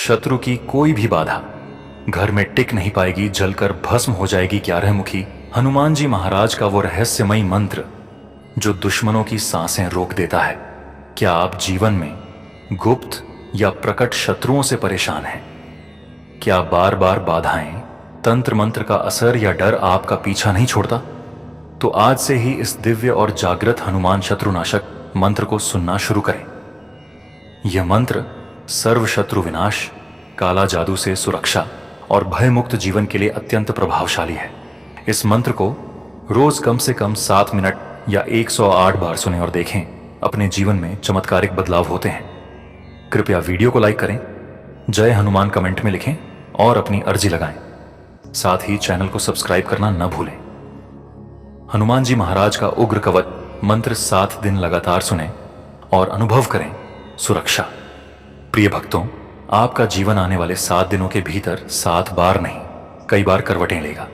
शत्रु की कोई भी बाधा घर में टिक नहीं पाएगी, जलकर भस्म हो जाएगी। 11मुखी हनुमान जी महाराज का वो रहस्यमयी मंत्र जो दुश्मनों की सांसें रोक देता है। क्या आप जीवन में गुप्त या प्रकट शत्रुओं से परेशान हैं? क्या बार बार बाधाएं, तंत्र मंत्र का असर या डर आपका पीछा नहीं छोड़ता? तो आज से ही इस दिव्य और जागृत हनुमान शत्रुनाशक मंत्र को सुनना शुरू करें। यह मंत्र सर्व शत्रु विनाश, काला जादू से सुरक्षा और भयमुक्त जीवन के लिए अत्यंत प्रभावशाली है। इस मंत्र को रोज कम से कम 7 मिनट या 108 बार सुनें और देखें, अपने जीवन में चमत्कारिक बदलाव होते हैं। कृपया वीडियो को लाइक करें, जय हनुमान कमेंट में लिखें और अपनी अर्जी लगाएं। साथ ही चैनल को सब्सक्राइब करना न भूलें। हनुमान जी महाराज का उग्र कवच मंत्र 7 दिन लगातार सुनें और अनुभव करें सुरक्षा। प्रिय भक्तों, आपका जीवन आने वाले 7 दिनों के भीतर 7 बार नहीं, कई बार करवटें लेगा।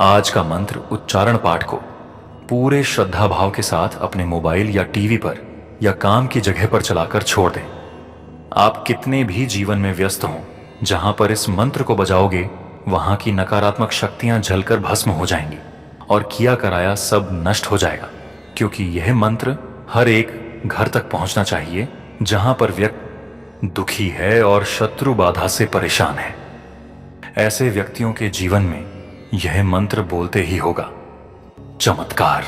आज का मंत्र उच्चारण पाठ को पूरे श्रद्धा भाव के साथ अपने मोबाइल या टीवी पर या काम की जगह पर चलाकर छोड़ दें। आप कितने भी जीवन में व्यस्त हों, जहां पर इस मंत्र को बजाओगे वहां की नकारात्मक शक्तियां जलकर भस्म हो जाएंगी और किया कराया सब नष्ट हो जाएगा। क्योंकि यह मंत्र हर एक घर तक पहुंचना चाहिए जहां पर व्यक्ति दुखी है और शत्रु बाधा से परेशान है। ऐसे व्यक्तियों के जीवन में यह मंत्र बोलते ही होगा चमत्कार।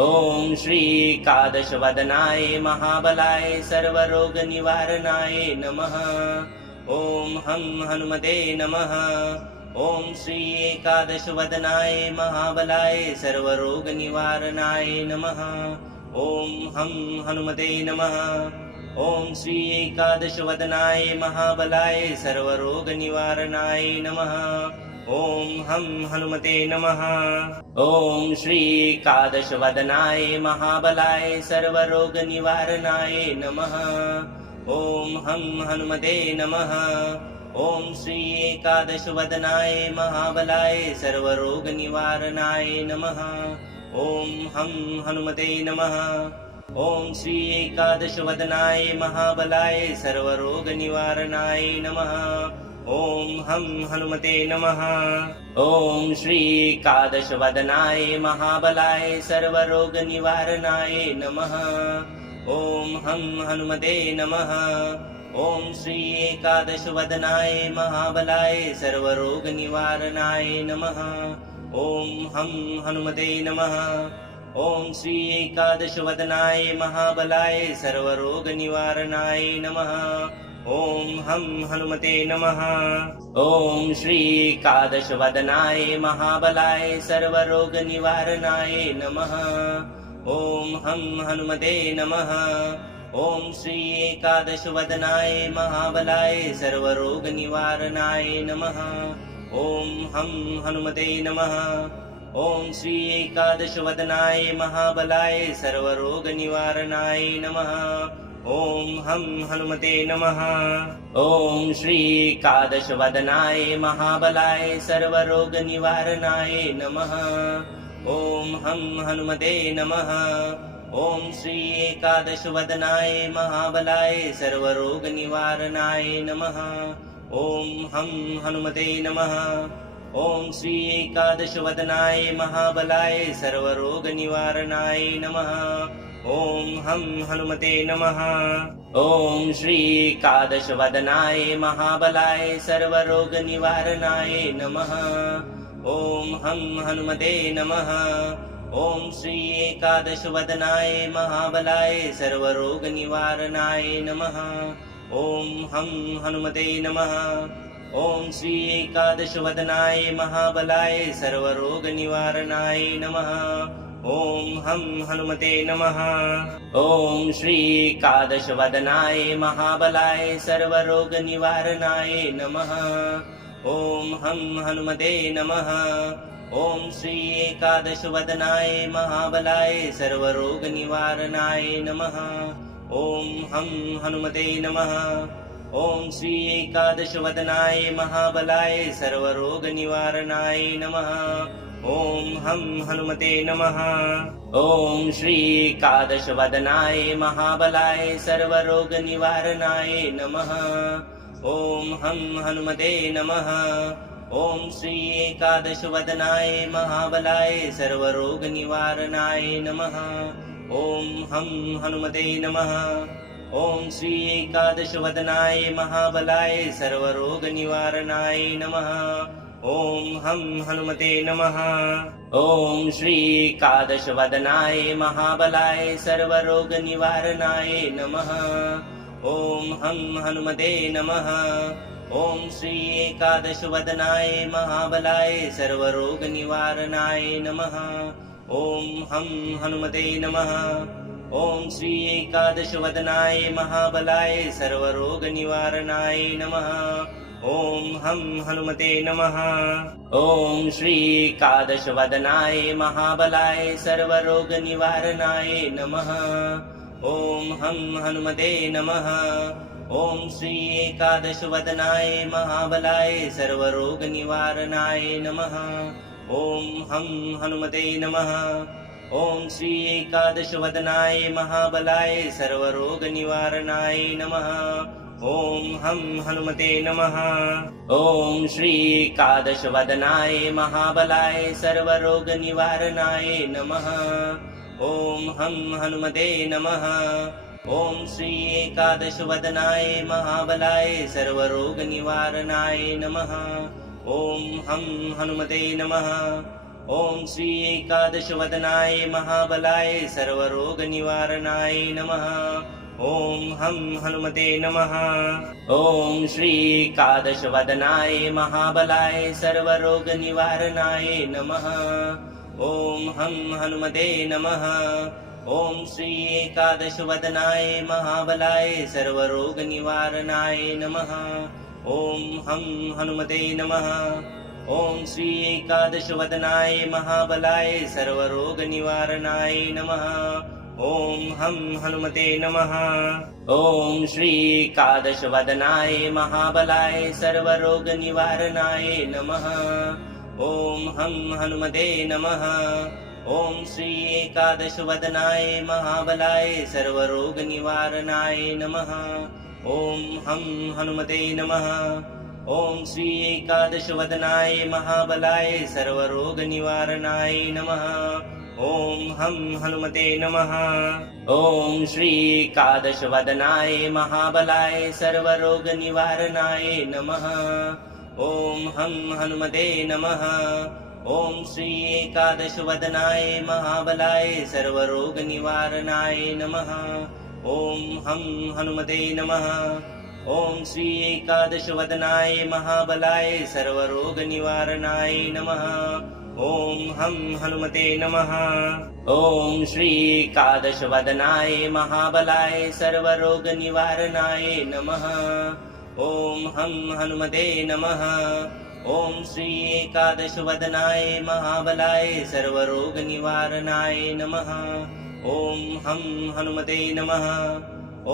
ओम श्री एकादश वदनाय महाबलाय सर्वरोग निवारणाय नमः। ओम हम हनुमते नमः। ओम श्री एकादश वदनाय महाबलाय सर्वरोग निवारणाय नमः। ओम हम हनुमते नमः। ओम श्री एकादश वदनाय महाबलाय सर्वरोग निवारणाय नमः। ओम हम हनुमते नमः। ओम श्री एकादश वदनाय महाबलाय सर्वरोग निवारणाय नमः। ओम हम हनुमते नमः। ओम श्री एकादश वदनाय महाबलाय सर्वरोग निवारणाय नमः। ओम हम हनुमते नमः। ओम श्री एकादश वदनाय महाबलाय सर्वरोग निवारणाय नमः। ओम हम हनुमते नमः। ओम श्री एकादश वदनाय महाबलाय सर्वरोग निवारणाय नमः। ओम हम हनुमते नमः। ओम श्री एकादश वदनाय महाबलाय सर्वरोग निवारणाय नमः। ओम हम हनुमते नमः। ओम श्री एकादश वदनाय महाबलाय सर्वरोग निवारणाय नमः। ओम हम हनुमते नमः। ओम श्री एकादश वदनाय महाबलाय सर्वरोग निवारणाय नमः। ओम हम हनुमते नमः। ओम श्री एकादश वदनाय महाबलाय सर्वरोग निवारणाय नमः। ओम हम हनुमते नमः। ओम श्री एकादश वदनाय महाबलाय सर्वरोग निवारणाय नमः। ओम हम हनुमते नमः। ओम श्री एकादश वदनाय महाबलाय सर्वरोग निवारणाय नमः। ओम हम हनुमते नमः। ओम श्री एकादश वदनाय महाबलाय सर्वरोग निवारणाय नमः। ओम हम हनुमते नमः। ओम श्री एकादश वदनाय महाबलाय सर्वरोग निवारणाय नमः। ओम हम हनुमते नमः। ओम श्री एकादश वदनाय महाबलाय सर्वरोग निवारणाय नमः। ओम हम हनुमते नमः। ओम श्री एकादश वदनाय महाबलाय सर्वरोग निवारणाय नमः। ओम हम हनुमते नमः। ओम श्री एकादश वदनाय महाबलाय सर्वरोग निवारणाय नमः। ओम हम हनुमते नमः। ओम श्री एकादश वदनाय महाबलाय सर्वरोग निवारणाय नमः। ओम हम हनुमते नमः। ओम श्री एकादश वदनाय महाबलाय सर्वरोग निवारणाय नमः। ओम हम हनुमते नमः। ओम श्री एकादश वदनाय महाबलाय सर्वरोग निवारणाय नमः। ओम हम हनुमते नमः। ओम श्री एकादश वदनाय महाबलाय सर्वरोग निवारणाय नमः। ॐ हं हनुमते नमः। ॐ श्री एकादशवदनाय महाबलाय सर्वरोगनिवारणाय नमः। ॐ हं हनुमते नमः। ॐ श्री एकादशवदनाय महाबलाय सर्वरोगनिवारणाय नमः। ॐ हं हनुमते नमः। ॐ श्री एकादशवदनाय महाबलाय सर्वरोगनिवारणाय नमः। ॐ हं हनुमते नमः। ॐ श्री एकादशवदनाय महाबलाय सर्वरोगनिवारणाय नमः। ॐ हं हनुमते नमः। ॐ श्री एकादशवदनाय महाबलाय सर्वरोगनिवारणाय नमः। ॐ हं हनुमते नमः। ॐ श्री एकादशवदनाय महाबलाय सर्वरोगनिवारणाय नमः। ॐ हं हनुमते नमः। ॐ श्री एकादशवदनाय महाबलाय सर्वरोगनिवारणाय नमः। ॐ हं हनुमते नमः। ॐ श्री एकादशवदनाय महाबलाय सर्वरोगनिवारणाय नमः। ॐ हं हनुमते नमः। ॐ श्री एकादशवदनाय महाबलाय सर्वरोगनिवारणाय नमः। ॐ हं हनुमते नमः। ॐ श्री एकादशवदनाय महाबलाय सर्वरोगनिवारणाय नमः। ॐ हं हनुमते नमः। ॐ श्री एकादशवदनाय महाबलाय सर्वरोगनिवारणाय नमः। ॐ हं हनुमते नमः। ॐ श्री एकादशवदनाय महाबलाय सर्वरोगनिवारणाय नमः। ॐ हं हनुमते नमः। ॐ श्री एकादशवदनाय महाबलाय सर्वरोगनिवारणाय नमः। ॐ हं हनुमते नमः। ॐ श्री एकादशवदनाय महाबलाय सर्वरोगनिवारणाय नमः। ॐ हं हनुमते नमः। ॐ श्री एकादशवदनाय महाबलाय सर्वरोगनिवारणाय नमः। ॐ हं हनुमते नमः। ॐ श्री एकादशवदनाय महाबलाय सर्वरोगनिवारणाय नमः। ॐ हं हनुमते नमः। ॐ श्री एकादशवदनाय महाबलाय सर्वरोगनिवारणाय नमः। ॐ हं हनुमते नमः। ॐ श्री एकादशवदनाय महाबलाय सर्वरोगनिवारणाय नमः। ॐ हं हनुमते नमः। ॐ श्री एकादशवदनाय महाबलाय सर्वरोगनिवारणाय नमः। ॐ हं हनुमते नमः। ॐ श्री एकादशवदनाय महाबलाय सर्वरोगनिवारणाय नमः। ॐ हं हनुमते नमः। ॐ श्री एकादशवदनाय महाबलाय सर्वरोगनिवारणाय नमः। ॐ हं हनुमते नमः। ॐ श्री एकादशवदनाय महाबलाय सर्वरोगनिवारणाय नमः। ॐ हं हनुमते नमः।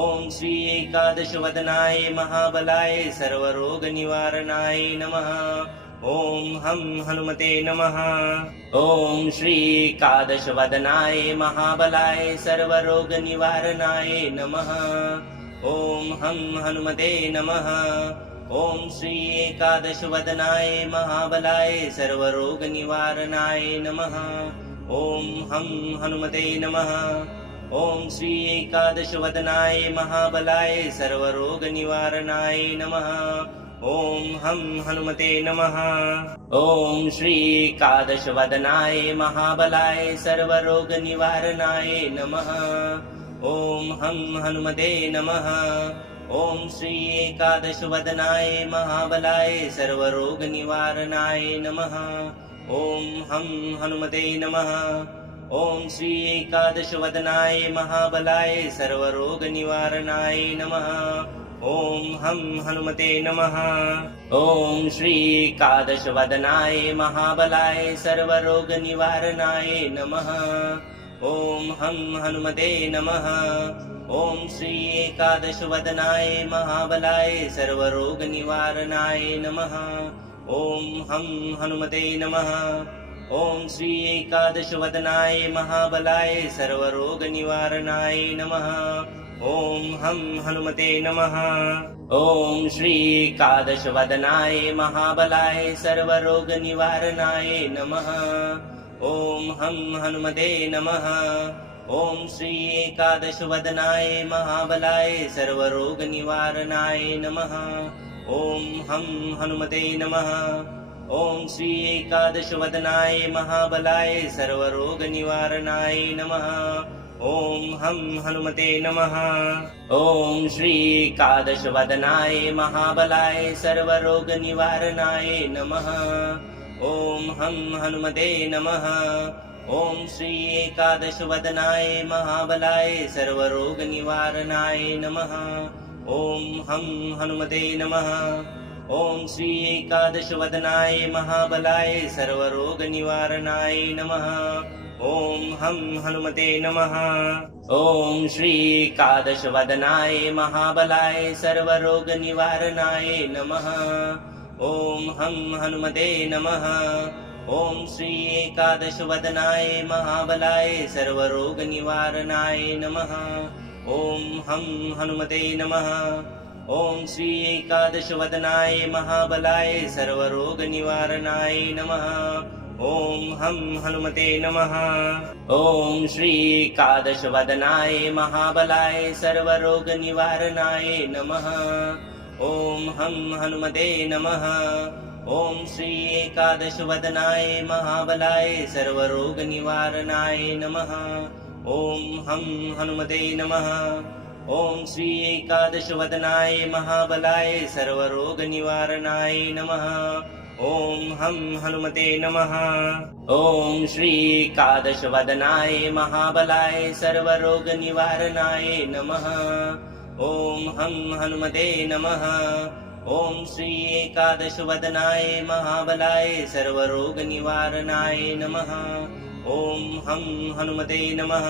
ॐ श्री एकादशवदनाय महाबलाय सर्वरोगनिवारणाय नमः। ॐ हं हनुमते नमः। ॐ श्री एकादशवदनाय महाबलाय सर्वरोगनिवारणाय नमः। ॐ हं हनुमते नमः। ॐ श्री एकादशवदनाय महाबलाय सर्वरोगनिवारणाय नमः। ॐ हं हनुमते नमः। ॐ श्री एकादशवदनाय महाबलाय सर्वरोगनिवारणाय नमः। ॐ हं हनुमते नमः। ॐ श्री एकादशवदनाय महाबलाय सर्वरोगनिवारणाय नमः। ॐ हं हनुमते नमः। ॐ श्री एकादशवदनाय महाबलाय सर्वरोगनिवारणाय नमः। ॐ हं हनुमते नमः। ॐ श्री एकादशवदनाय महाबलाय सर्वरोगनिवारणाय नमः। ॐ हं हनुमते नमः। ॐ श्री एकादशवदनाय महाबलाय सर्वरोगनिवारणाय नमः। ॐ हं हनुमते नमः। ॐ श्री एकादशवदनाय महाबलाय सर्वरोगनिवारणाय नमः। ॐ हं हनुमते नमः। ॐ श्री एकादशवदनाय महाबलाय सर्वरोगनिवारणाय नमः। ॐ हं हनुमते नमः। ॐ श्री एकादशवदनाय महाबलाय सर्वरोगनिवारणाय नमः। ॐ हं हनुमते नमः। ॐ श्री एकादशवदनाय महाबलाय सर्वरोगनिवारणाय नमः। ॐ हं हनुमते नमः। ॐ श्री एकादशवदनाय महाबलाय सर्वरोगनिवारणाय नमः। ॐ हं हनुमते नमः। ॐ श्री एकादशवदनाय महाबलाय सर्वरोगनिवारणाय नमः। ॐ हं हनुमते नमः। ॐ श्री एकादशवदनाय महाबलाय सर्वरोगनिवारणाय नमः। ॐ हं हनुमते नमः। ॐ श्री एकादशवदनाय महाबलाय सर्वरोगनिवारणाय नमः। ॐ हं हनुमते नमः। ॐ श्री एकादशवदनाय महाबलाय सर्वरोगनिवारणाय नमः। ॐ हं हनुमते नमः। ॐ श्री एकादशवदनाय महाबलाय सर्वरोगनिवारणाय नमः। ॐ हं हनुमते नमः। ॐ श्री एकादशवदनाय महाबलाय सर्वरोगनिवारणाय नमः। ॐ हं हनुमते नमः। ॐ श्री एकादशवदनाय महाबलाय सर्वरोगनिवारणाय नमः। ॐ हं हनुमते नमः। ॐ श्री एकादशवदनाय महाबलाय सर्वरोगनिवारणाय नमः। ॐ हं हनुमते नमः। ॐ श्री एकादशवदनाय महाबलाय सर्वरोगनिवारणाय नमः। ॐ हं हनुमते नमः। ॐ श्री एकादशवदनाय महाबलाय सर्वरोगनिवारणाय नमः। ॐ हं हनुमते नमः। ॐ श्री एकादशवदनाय महाबलाय सर्वरोगनिवारणाय नमः। ॐ हं हनुमते नमः।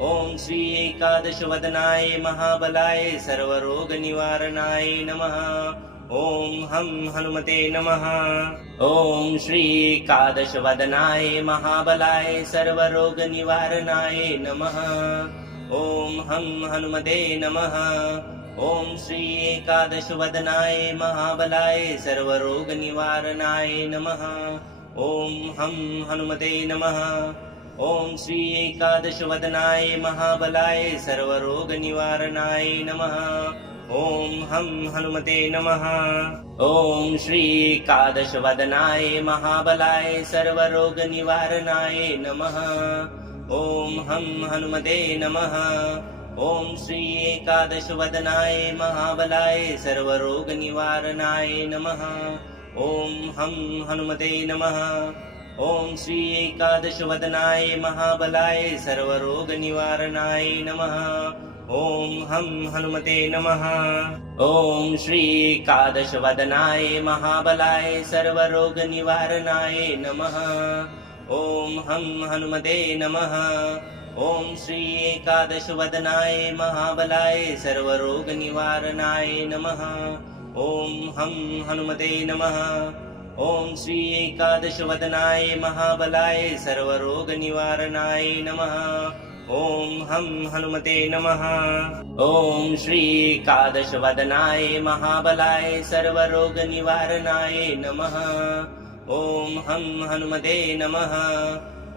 ॐ श्री एकादशवदनाय महाबलाय सर्वरोगनिवारणाय नमः। ॐ हं हनुमते नमः। ॐ श्री एकादशवदनाय महाबलाय सर्वरोगनिवारणाय नमः। ॐ हं हनुमते नमः। ॐ श्री एकादशवदनाय महाबलाय सर्वरोगनिवारणाय नमः। ॐ हं हनुमते नमः। ॐ श्री एकादशवदनाय महाबलाय सर्वरोगनिवारणाय नमः। ॐ हं हनुमते नमः। ॐ श्री एकादशवदनाय महाबलाय सर्वरोगनिवारणाय नमः। ॐ हं हनुमते नमः। ॐ श्री एकादशवदनाय महाबलाय सर्वरोगनिवारणाय नमः। ॐ हं हनुमते नमः। ॐ श्री एकादशवदनाय महाबलाय सर्वरोगनिवारणाय नमः। ॐ हं हनुमते नमः। ॐ श्री एकादशवदनाय महाबलाय सर्वरोगनिवारणाय नमः। ॐ हं हनुमते नमः। ॐ श्री एकादशवदनाय महाबलाय सर्वरोगनिवारणाय नमः। ॐ हं हनुमते नमः। ॐ श्री एकादशवदनाय महाबलाय सर्वरोगनिवारणाय नमः। ॐ हं हनुमते नमः। ॐ श्री एकादशवदनाय महाबलाय सर्वरोगनिवारणाय नमः। ॐ हं हनुमते नमः।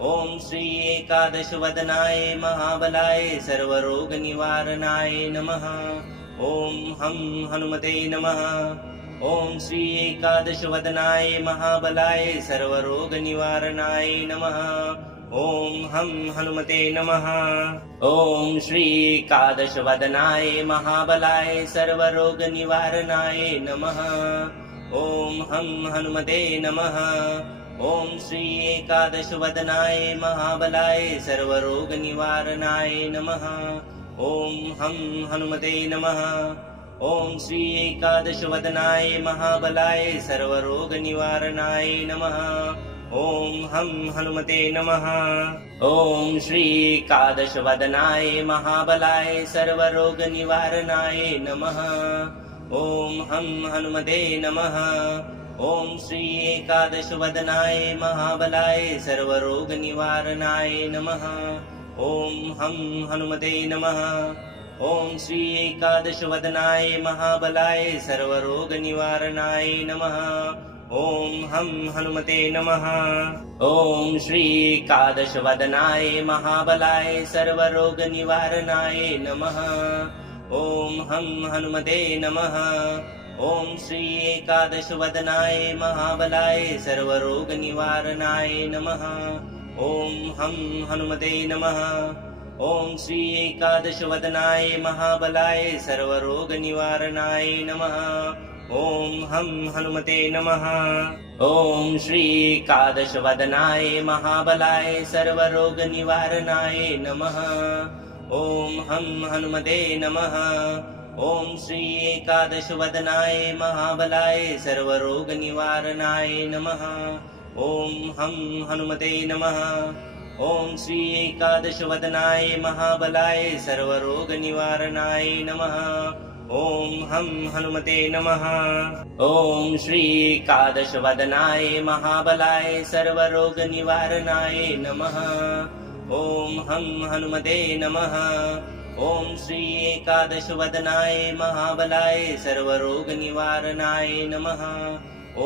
ॐ श्री एकादशवदनाय महाबलाय सर्वरोगनिवारणाय नमः। ॐ हं हनुमते नमः। ॐ श्री एकादशवदनाय महाबलाय सर्वरोगनिवारणाय नमः। ॐ हं हनुमते नमः। ॐ श्री एकादशवदनाय महाबलाय सर्वरोगनिवारणाय नमः। ॐ हं हनुमते नमः। ॐ श्री एकादशवदनाय महाबलाय सर्वरोगनिवारणाय नमः। ॐ हं हनुमते नमः। ॐ श्री एकादशवदनाय महाबलाय सर्वरोगनिवारणाय नमः। ॐ हं हनुमते नमः। ॐ श्री एकादशवदनाय महाबलाय सर्वरोगनिवारणाय नमः। ॐ हं हनुमते नमः। ॐ श्री एकादशवदनाय महाबलाय सर्वरोगनिवारणाय नमः। ॐ हं हनुमते नमः। ॐ श्री एकादशवदनाय महाबलाय सर्वरोगनिवारणाय नमः। ॐ हं हनुमते नमः। ॐ श्री एकादशवदनाय महाबलाय सर्वरोगनिवारणाय नमः। ॐ हं हनुमते नमः। ॐ श्री एकादशवदनाय महाबलाय सर्वरोगनिवारणाय नमः। ॐ हं हनुमते नमः। ॐ श्री एकादशवदनाय महाबलाय सर्वरोगनिवारणाय नमः। ॐ हं हनुमते नमः। ॐ श्री एकादशवदनाय महाबलाय सर्वरोगनिवारणाय नमः। ॐ हं हनुमते नमः। ॐ श्री एकादशवदनाय महाबलाय सर्वरोगनिवारणाय नमः। ॐ हं हनुमते नमः। ॐ श्री एकादशवदनाय महाबलाय सर्वरोगनिवारणाय नमः। ॐ हं हनुमते नमः। ॐ श्री एकादशवदनाय महाबलाय सर्वरोगनिवारणाय नमः। ॐ हं हनुमते नमः। ॐ श्री एकादशवदनाय महाबलाय सर्वरोगनिवारणाय नमः। ॐ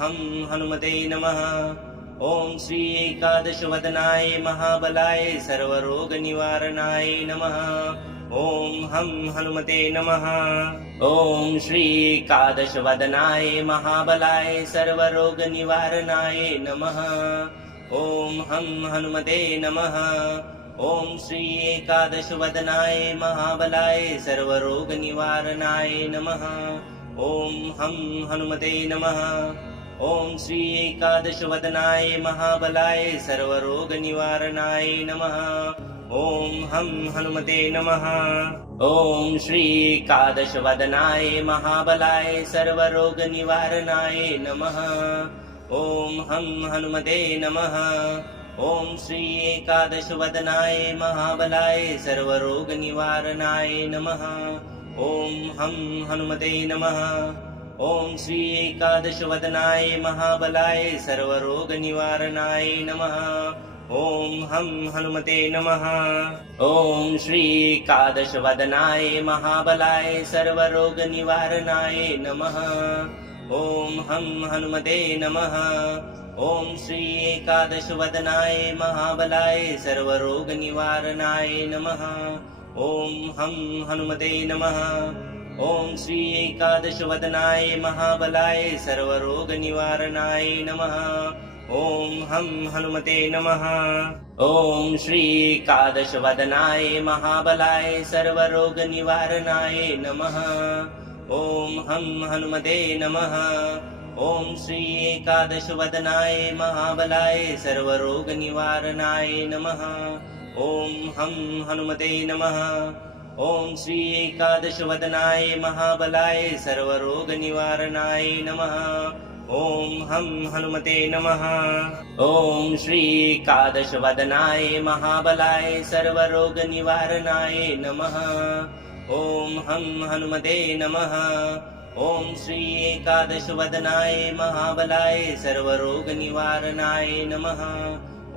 हं हनुमते नमः। ॐ श्री एकादशवदनाय महाबलाय सर्वरोगनिवारणाय नमः। ॐ हं हनुमते नमः। ॐ श्री एकादशवदनाय महाबलाय सर्वरोगनिवारणाय नमः। ॐ हं हनुमते नमः। ॐ श्री एकादशवदनाय महाबलाय सर्वरोगनिवारणाय नमः। ॐ हं हनुमते नमः। ॐ श्री एकादशवदनाय महाबलाय सर्वरोगनिवारणाय नमः। ॐ हं हनुमते नमः। ॐ श्री एकादशवदनाय महाबलाय सर्वरोगनिवारणाय नमः। ॐ हं हनुमते नमः। ॐ श्री एकादशवदनाय महाबलाय सर्वरोगनिवारणाय नमः। ॐ हं हनुमते नमः। ॐ श्री एकादशवदनाय महाबलाय सर्वरोगनिवारणाय नमः। ॐ हं हनुमते नमः। ॐ श्री एकादशवदनाय महाबलाय सर्वरोगनिवारणाय नमः। ॐ हं हनुमते नमः। ॐ श्री एकादशवदनाय महाबलाय सर्वरोगनिवारणाय नमः। ॐ हं हनुमते नमः। ॐ श्री एकादशवदनाय महाबलाय सर्वरोगनिवारणाय नमः। ॐ हं हनुमते नमः। ॐ श्री एकादशवदनाय महाबलाय सर्वरोगनिवारणाय नमः। ॐ हं हनुमते नमः। ॐ श्री एकादशवदनाय महाबलाय सर्वरोगनिवारणाय नमः। ॐ हं हनुमते नमः। ॐ श्री एकादशवदनाय महाबलाय सर्वरोगनिवारणाय नमः। ॐ हं हनुमते नमः। ॐ श्री एकादशवदनाय महाबलाय सर्वरोगनिवारणाय नमः। ॐ हं हनुमते नमः। ॐ श्री एकादशवदनाय महाबलाय सर्वरोगनिवारणाय नमः। ॐ हं हनुमते नमः। ॐ श्री एकादशवदनाय महाबलाय सर्वरोगनिवारणाय नमः।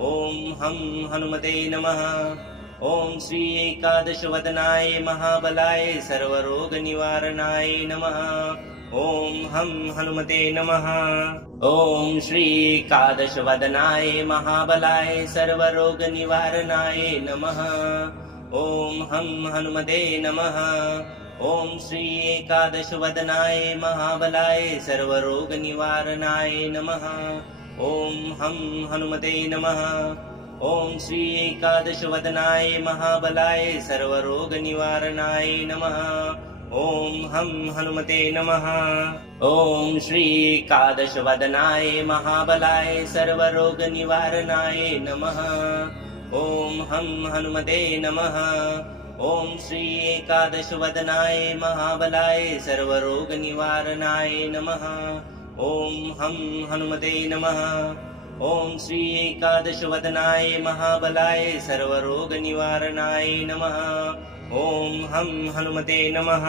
ॐ हं हनुमते नमः। ॐ श्री एकादशवदनाय महाबलाय सर्वरोगनिवारणाय नमः। ॐ हं हनुमते नमः। ॐ श्री एकादशवदनाय महाबलाय सर्वरोगनिवारणाय नमः। ॐ हं हनुमते नमः। ॐ श्री एकादशवदनाय महाबलाय सर्वरोगनिवारणाय नमः। ॐ हं हनुमते नमः। ॐ श्री एकादशवदनाय महाबलाय सर्वरोगनिवारणाय नमः। ॐ हं हनुमते नमः। ॐ श्री एकादशवदनाय महाबलाय सर्वरोगनिवारणाय नमः। ॐ हं हनुमते नमः। ॐ श्री एकादशवदनाय महाबलाय सर्वरोगनिवारणाय नमः। ॐ हं हनुमते नमः।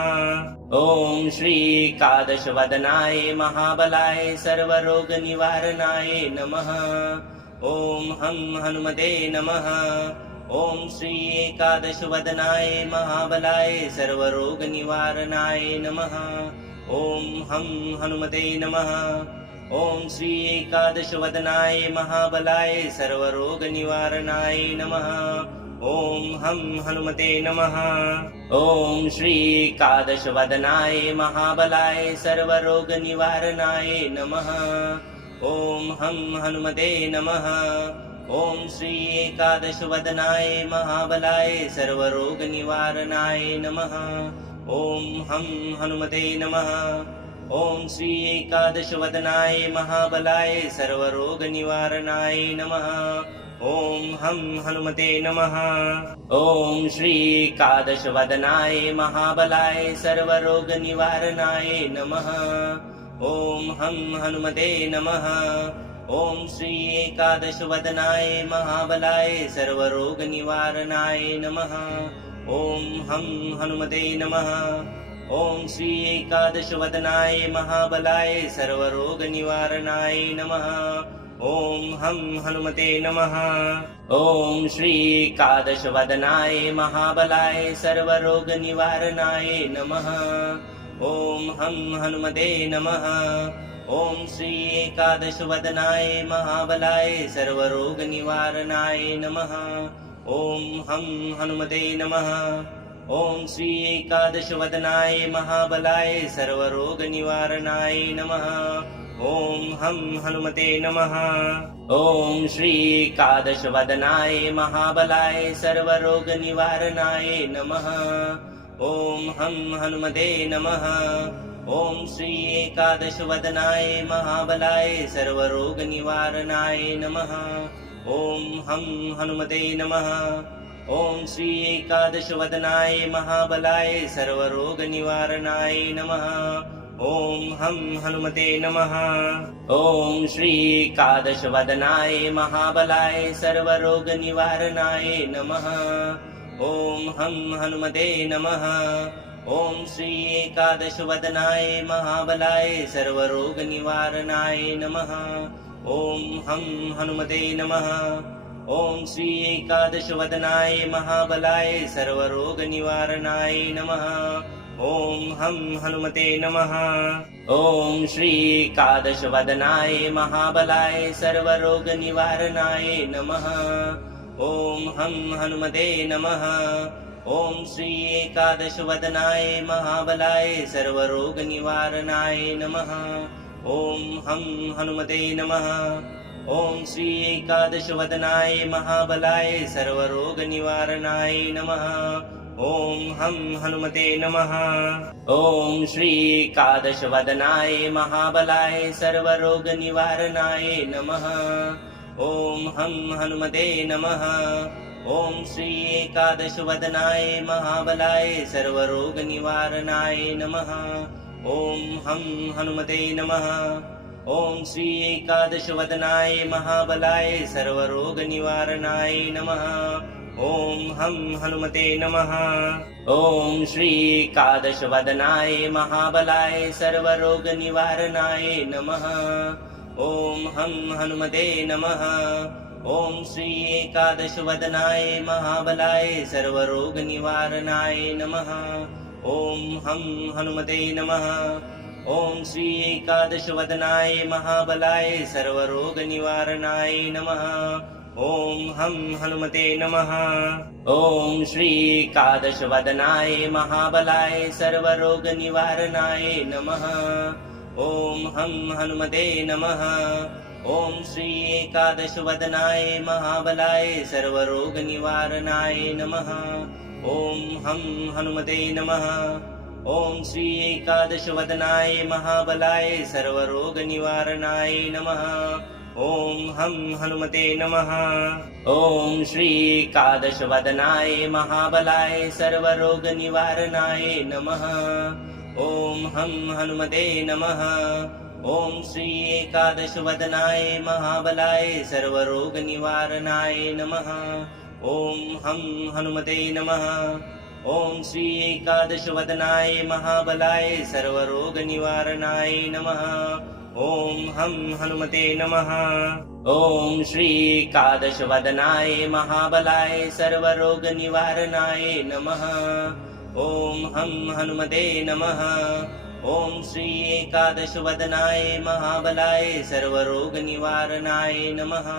ॐ श्री एकादशवदनाय महाबलाय सर्वरोगनिवारणाय नमः। ॐ हं हनुमते नमः। ॐ श्री एकादशवदनाय महाबलाय सर्वरोगनिवारणाय नमः। ॐ हं हनुमते नमः। ॐ श्री एकादशवदनाय महाबलाय सर्वरोगनिवारणाय नमः। ॐ हं हनुमते नमः। ॐ श्री एकादशवदनाय महाबलाय सर्वरोगनिवारणाय नमः। ॐ हं हनुमते नमः। ॐ श्री एकादशवदनाय महाबलाय सर्वरोगनिवारणाय नमः। ॐ हं हनुमते नमः। ॐ श्री एकादशवदनाय महाबलाय सर्वरोगनिवारणाय नमः। ॐ हं हनुमते नमः। ॐ श्री एकादशवदनाय महाबलाय सर्वरोगनिवारणाय नमः। ॐ हं हनुमते नमः। ॐ श्री एकादशवदनाय महाबलाय सर्वरोगनिवारणाय नमः। ॐ हं हनुमते नमः। ॐ श्री एकादशवदनाय महाबलाय सर्वरोगनिवारणाय नमः। ॐ हं हनुमते नमः। ॐ श्री एकादशवदनाय महाबलाय सर्वरोगनिवारणाय नमः। ॐ हं हनुमते नमः। ॐ श्री एकादशवदनाय महाबलाय सर्वरोगनिवारणाय नमः। ॐ हं हनुमते नमः। ॐ श्री एकादशवदनाय महाबलाय सर्वरोगनिवारणाय नमः। ॐ हं हनुमते नमः। ॐ श्री एकादशवदनाय महाबलाय सर्वरोगनिवारणाय नमः। ॐ हं हनुमते नमः। ॐ श्री एकादशवदनाय महाबलाय सर्वरोगनिवारणाय नमः। ॐ हं हनुमते नमः। ॐ श्री एकादशवदनाय महाबलाय सर्वरोगनिवारणाय नमः। ॐ हं हनुमते नमः। ॐ श्री एकादशवदनाय महाबलाय सर्वरोगनिवारणाय नमः। ॐ हं हनुमते नमः। ॐ श्री एकादशवदनाय महाबलाय सर्वरोगनिवारणाय नमः। ॐ हं हनुमते नमः। ॐ श्री एकादशवदनाय महाबलाय सर्वरोगनिवारणाय नमः। ॐ हं हनुमते नमः। ॐ श्री एकादशवदनाय महाबलाय सर्वरोगनिवारणाय नमः। ॐ हं हनुमते नमः। ॐ श्री एकादशवदनाय महाबलाय सर्वरोगनिवारणाय नमः। ॐ हं हनुमते नमः। ॐ श्री एकादशवदनाय महाबलाय सर्वरोगनिवारणाय नमः। ॐ हं हनुमते नमः। ॐ श्री एकादशवदनाय महाबलाय सर्वरोगनिवारणाय नमः। ॐ हं हनुमते नमः। ॐ श्री एकादशवदनाय महाबलाय सर्वरोगनिवारणाय नमः। ॐ हं हनुमते नमः। ॐ श्री एकादशवदनाय महाबलाय सर्वरोगनिवारणाय नमः। ॐ हं हनुमते नमः। ॐ श्री एकादशवदनाय महाबलाय सर्वरोगनिवारणाय नमः। ॐ हं हनुमते नमः। ॐ श्री एकादशवदनाय महाबलाय सर्वरोगनिवारणाय नमः। ॐ हं हनुमते नमः। ॐ श्री एकादशवदनाय महाबलाय सर्वरोगनिवारणाय नमः। ॐ हं हनुमते नमः। ॐ श्री एकादशवदनाय महाबलाय सर्वरोगनिवारणाय नमः। ॐ हं हनुमते नमः। ॐ श्री एकादशवदनाय महाबलाय सर्वरोगनिवारणाय नमः। ॐ हं हनुमते नमः। ॐ श्री एकादशवदनाय महाबलाय सर्वरोगनिवारणाय नमः। ॐ हं हनुमते नमः। ॐ श्री एकादशवदनाय महाबलाय सर्वरोगनिवारणाय नमः। ॐ हं हनुमते नमः। ॐ श्री एकादशवदनाय महाबलाय सर्वरोगनिवारणाय नमः। ॐ हं हनुमते नमः। ॐ श्री एकादशवदनाय महाबलाय सर्वरोगनिवारणाय नमः। ॐ हं हनुमते नमः। ॐ श्री एकादशवदनाय महाबलाय सर्वरोगनिवारणाय नमः। ॐ हं हनुमते नमः। ॐ श्री एकादशवदनाय महाबलाय सर्वरोगनिवारणाय नमः।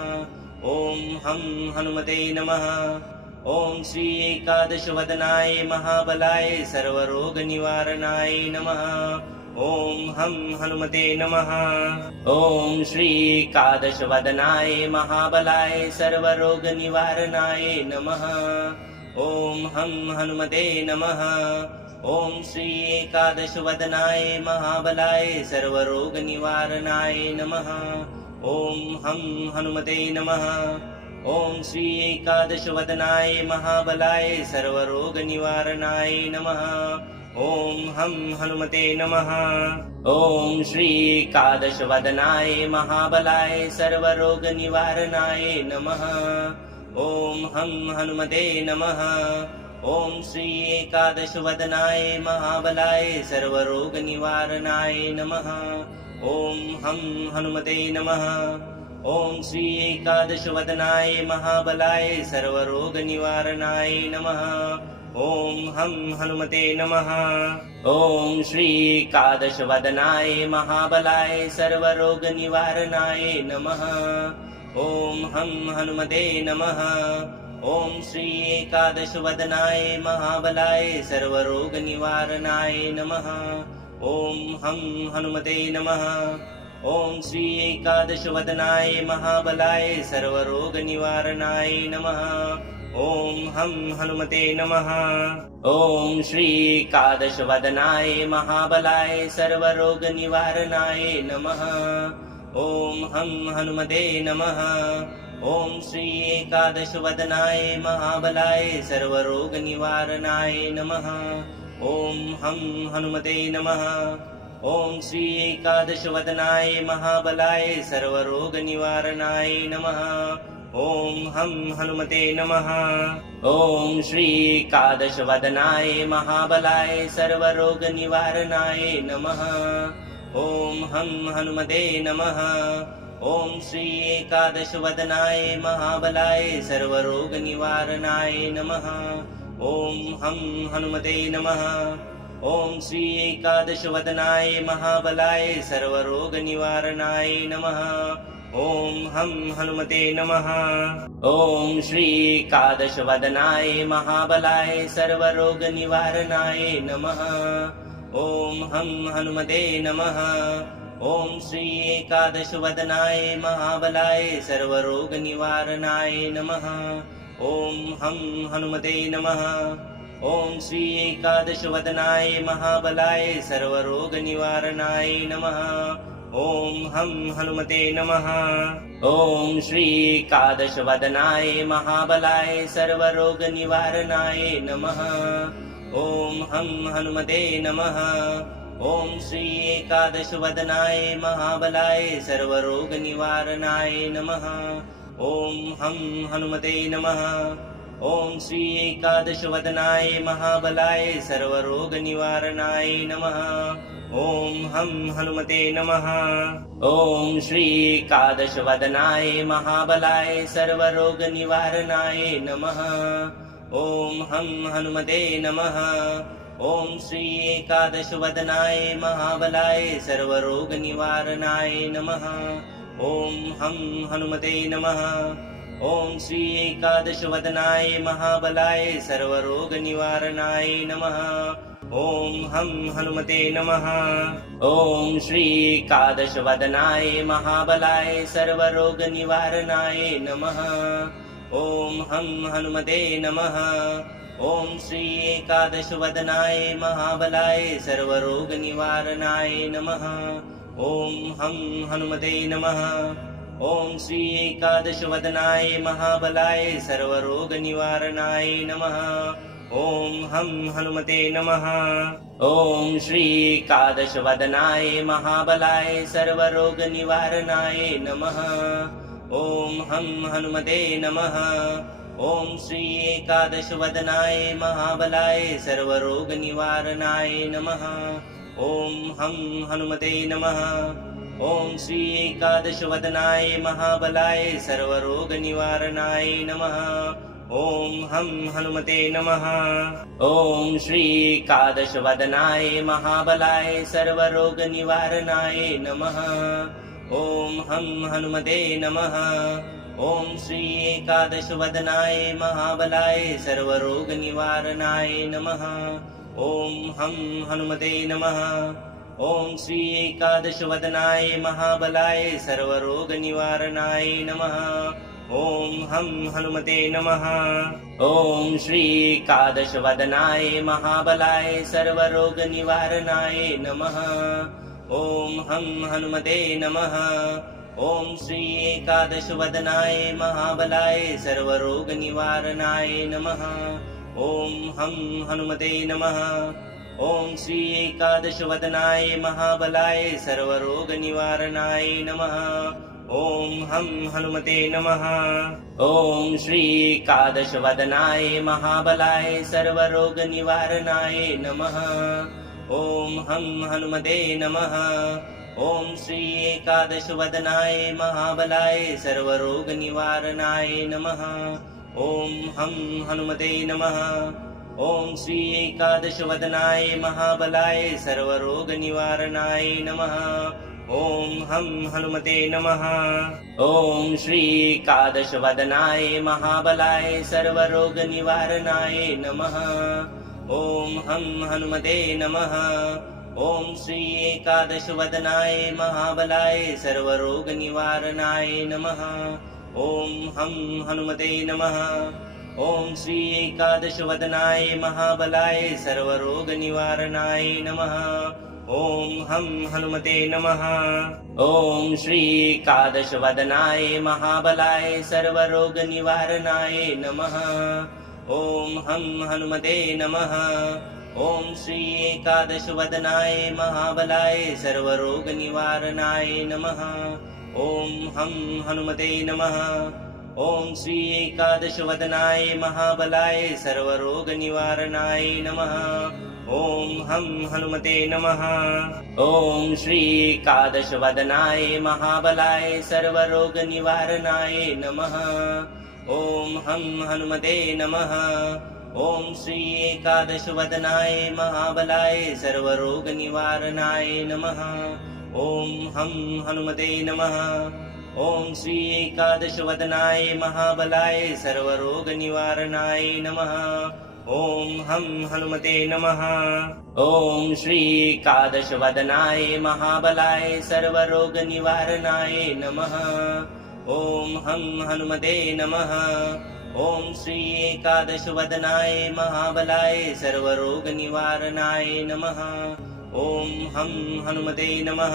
ॐ हं हनुमते नमः। ॐ श्री एकादशवदनाय महाबलाय सर्वरोगनिवारणाय नमः। ॐ हं हनुमते नमः। ॐ श्री एकादशवदनाय महाबलाय सर्वरोगनिवारणाय नमः। ॐ हं हनुमते नमः। ॐ श्री एकादशवदनाय महाबलाय सर्वरोगनिवारणाय नमः। ॐ हं हनुमते नमः। ॐ श्री एकादशवदनाय महाबलाय सर्वरोगनिवारणाय नमः। ॐ हं हनुमते नमः। ॐ श्री एकादशवदनाय महाबलाय सर्वरोगनिवारणाय नमः। ॐ हं हनुमते नमः। ॐ श्री एकादशवदनाय महाबलाय सर्वरोगनिवारणाय नमः। ॐ हं हनुमते नमः। ॐ श्री एकादशवदनाय महाबलाय सर्वरोगनिवारणाय नमः। ॐ हं हनुमते नमः। ॐ श्री एकादशवदनाय महाबलाय सर्वरोगनिवारणाय नमः। ॐ हं हनुमते नमः। ॐ श्री एकादशवदनाय महाबलाय सर्वरोगनिवारणाय नमः। ॐ हं हनुमते नमः। ॐ श्री एकादशवदनाय महाबलाय सर्वरोगनिवारणाय नमः। ॐ हं हनुमते नमः। ॐ श्री एकादशवदनाय महाबलाय सर्वरोगनिवारणाय नमः। ॐ हं हनुमते नमः। ॐ श्री एकादशवदनाय महाबलाय सर्वरोगनिवारणाय नमः। ॐ हं हनुमते नमः। ॐ श्री एकादशवदनाय महाबलाय सर्वरोगनिवारणाय नमः। ॐ हं हनुमते नमः। ॐ श्री एकादशवदनाय महाबलाय सर्वरोगनिवारणाय नमः। ॐ हं हनुमते नमः। ॐ श्री एकादशवदनाय महाबलाय सर्वरोगनिवारणाय नमः। ॐ हं हनुमते नमः। ॐ श्री एकादशवदनाय महाबलाय सर्वरोगनिवारणाय नमः। ॐ हं हनुमते नमः। ॐ श्री एकादशवदनाय महाबलाय सर्वरोगनिवारणाय नमः। ॐ हं हनुमते नमः। ॐ श्री एकादशवदनाय महाबलाय सर्वरोगनिवारणाय नमः। ॐ हं हनुमते नमः। ॐ श्री एकादशवदनाय महाबलाय सर्वरोगनिवारणाय नमः। ॐ हं हनुमते नमः। ॐ श्री एकादशवदनाय महाबलाय सर्वरोगनिवारणाय नमः। ॐ हं हनुमते नमः। ॐ श्री एकादशवदनाय महाबलाय सर्वरोगनिवारणाय नमः। ॐ हं हनुमते नमः। ॐ श्री एकादशवदनाय महाबलाय सर्वरोगनिवारणाय नमः। ॐ हं हनुमते नमः। ॐ श्री एकादशवदनाय महाबलाय सर्वरोगनिवारणाय नमः। ॐ हं हनुमते नमः। ॐ श्री एकादशवदनाय महाबलाय सर्वरोगनिवारणाय नमः। ॐ हं हनुमते नमः। ॐ श्री एकादशवदनाय महाबलाय सर्वरोगनिवारणाय नमः। ॐ हं हनुमते नमः। ॐ श्री एकादशवदनाय महाबलाय सर्वरोगनिवारणाय नमः। ॐ हं हनुमते नमः। ॐ श्री एकादशवदनाय महाबलाय सर्वरोगनिवारणाय नमः। ॐ हं हनुमते नमः। ॐ श्री एकादशवदनाय महाबलाय सर्वरोगनिवारणाय नमः। ॐ हं हनुमते नमः। ॐ श्री एकादशवदनाय महाबलाय सर्वरोगनिवारणाय नमः। ॐ हं हनुमते नमः। ॐ श्री एकादशवदनाय महाबलाय सर्वरोगनिवारणाय नमः। ॐ हं हनुमते नमः। ॐ श्री एकादशवदनाय महाबलाय सर्वरोगनिवारणाय नमः। ॐ हं हनुमते नमः। ॐ श्री एकादशवदनाय महाबलाय सर्वरोगनिवारणाय नमः। ॐ हं हनुमते नमः। ॐ श्री एकादशवदनाय महाबलाय सर्वरोगनिवारणाय नमः। ॐ हं हनुमते नमः। ॐ श्री एकादशवदनाय महाबलाय सर्वरोगनिवारणाय नमः। ॐ हं हनुमते नमः। ॐ श्री एकादशवदनाय महाबलाय सर्वरोगनिवारणाय नमः। ॐ हं हनुमते नमः। ॐ श्री एकादशवदनाय महाबलाय सर्वरोगनिवारणाय नमः। ॐ हं हनुमते नमः। ॐ श्री एकादशवदनाय महाबलाय सर्वरोगनिवारणाय नमः। ॐ हं हनुमते नमः। ॐ श्री एकादशवदनाय महाबलाय सर्वरोगनिवारणाय नमः। ॐ हं हनुमते नमः। ॐ श्री एकादशवदनाय महाबलाय सर्वरोगनिवारणाय नमः। ॐ हं हनुमते नमः। ॐ श्री एकादशवदनाय महाबलाय सर्वरोगनिवारणाय नमः। ॐ हं हनुमते नमः। ॐ श्री एकादशवदनाय महाबलाय सर्वरोगनिवारणाय नमः। ॐ हं हनुमते नमः। ॐ श्री एकादशवदनाय महाबलाय सर्वरोगनिवारणाय नमः। ॐ हं हनुमते नमः। ॐ श्री एकादशवदनाय महाबलाय सर्वरोगनिवारणाय नमः। ॐ हं हनुमते नमः। ॐ श्री एकादशवदनाय महाबलाय सर्वरोगनिवारणाय नमः। ॐ हं हनुमते नमः। ॐ श्री एकादशवदनाय महाबलाय सर्वरोगनिवारणाय नमः। ॐ हं हनुमते नमः। ॐ श्री एकादशवदनाय महाबलाय सर्वरोगनिवारणाय नमः। ॐ हं हनुमते नमः। ॐ श्री एकादशवदनाय महाबलाय सर्वरोगनिवारणाय नमः। ॐ हं हनुमते नमः। ॐ श्री एकादशवदनाय महाबलाय सर्वरोगनिवारणाय नमः। ॐ हं हनुमते नमः। ॐ श्री एकादशवदनाय महाबलाय सर्वरोगनिवारणाय नमः। ॐ हं हनुमते नमः। ॐ श्री एकादशवदनाय महाबलाय सर्वरोगनिवारणाय नमः। ॐ हं हनुमते नमः। ॐ श्री एकादशवदनाय महाबलाय सर्वरोगनिवारणाय नमः। ॐ हं हनुमते नमः।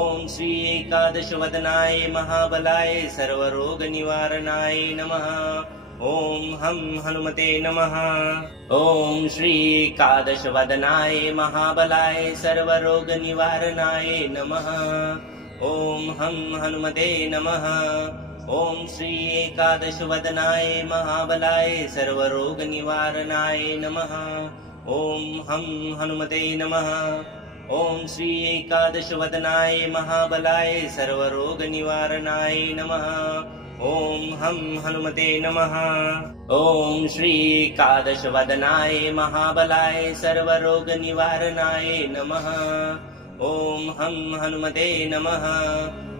ॐ श्री एकादशवदनाय महाबलाय सर्वरोगनिवारणाय नमः। ॐ हं हनुमते नमः। ॐ श्री एकादशवदनाय महाबलाय सर्वरोगनिवारणाय नमः। ॐ हं हनुमते नमः। ॐ श्री एकादशवदनाय महाबलाय सर्वरोगनिवारणाय नमः। ॐ हं हनुमते नमः। ॐ श्री एकादशवदनाय महाबलाय सर्वरोगनिवारणाय नमः। ॐ हं हनुमते नमः। ॐ श्री एकादशवदनाय महाबलाय सर्वरोगनिवारणाय नमः। ॐ हं हनुमते नमः।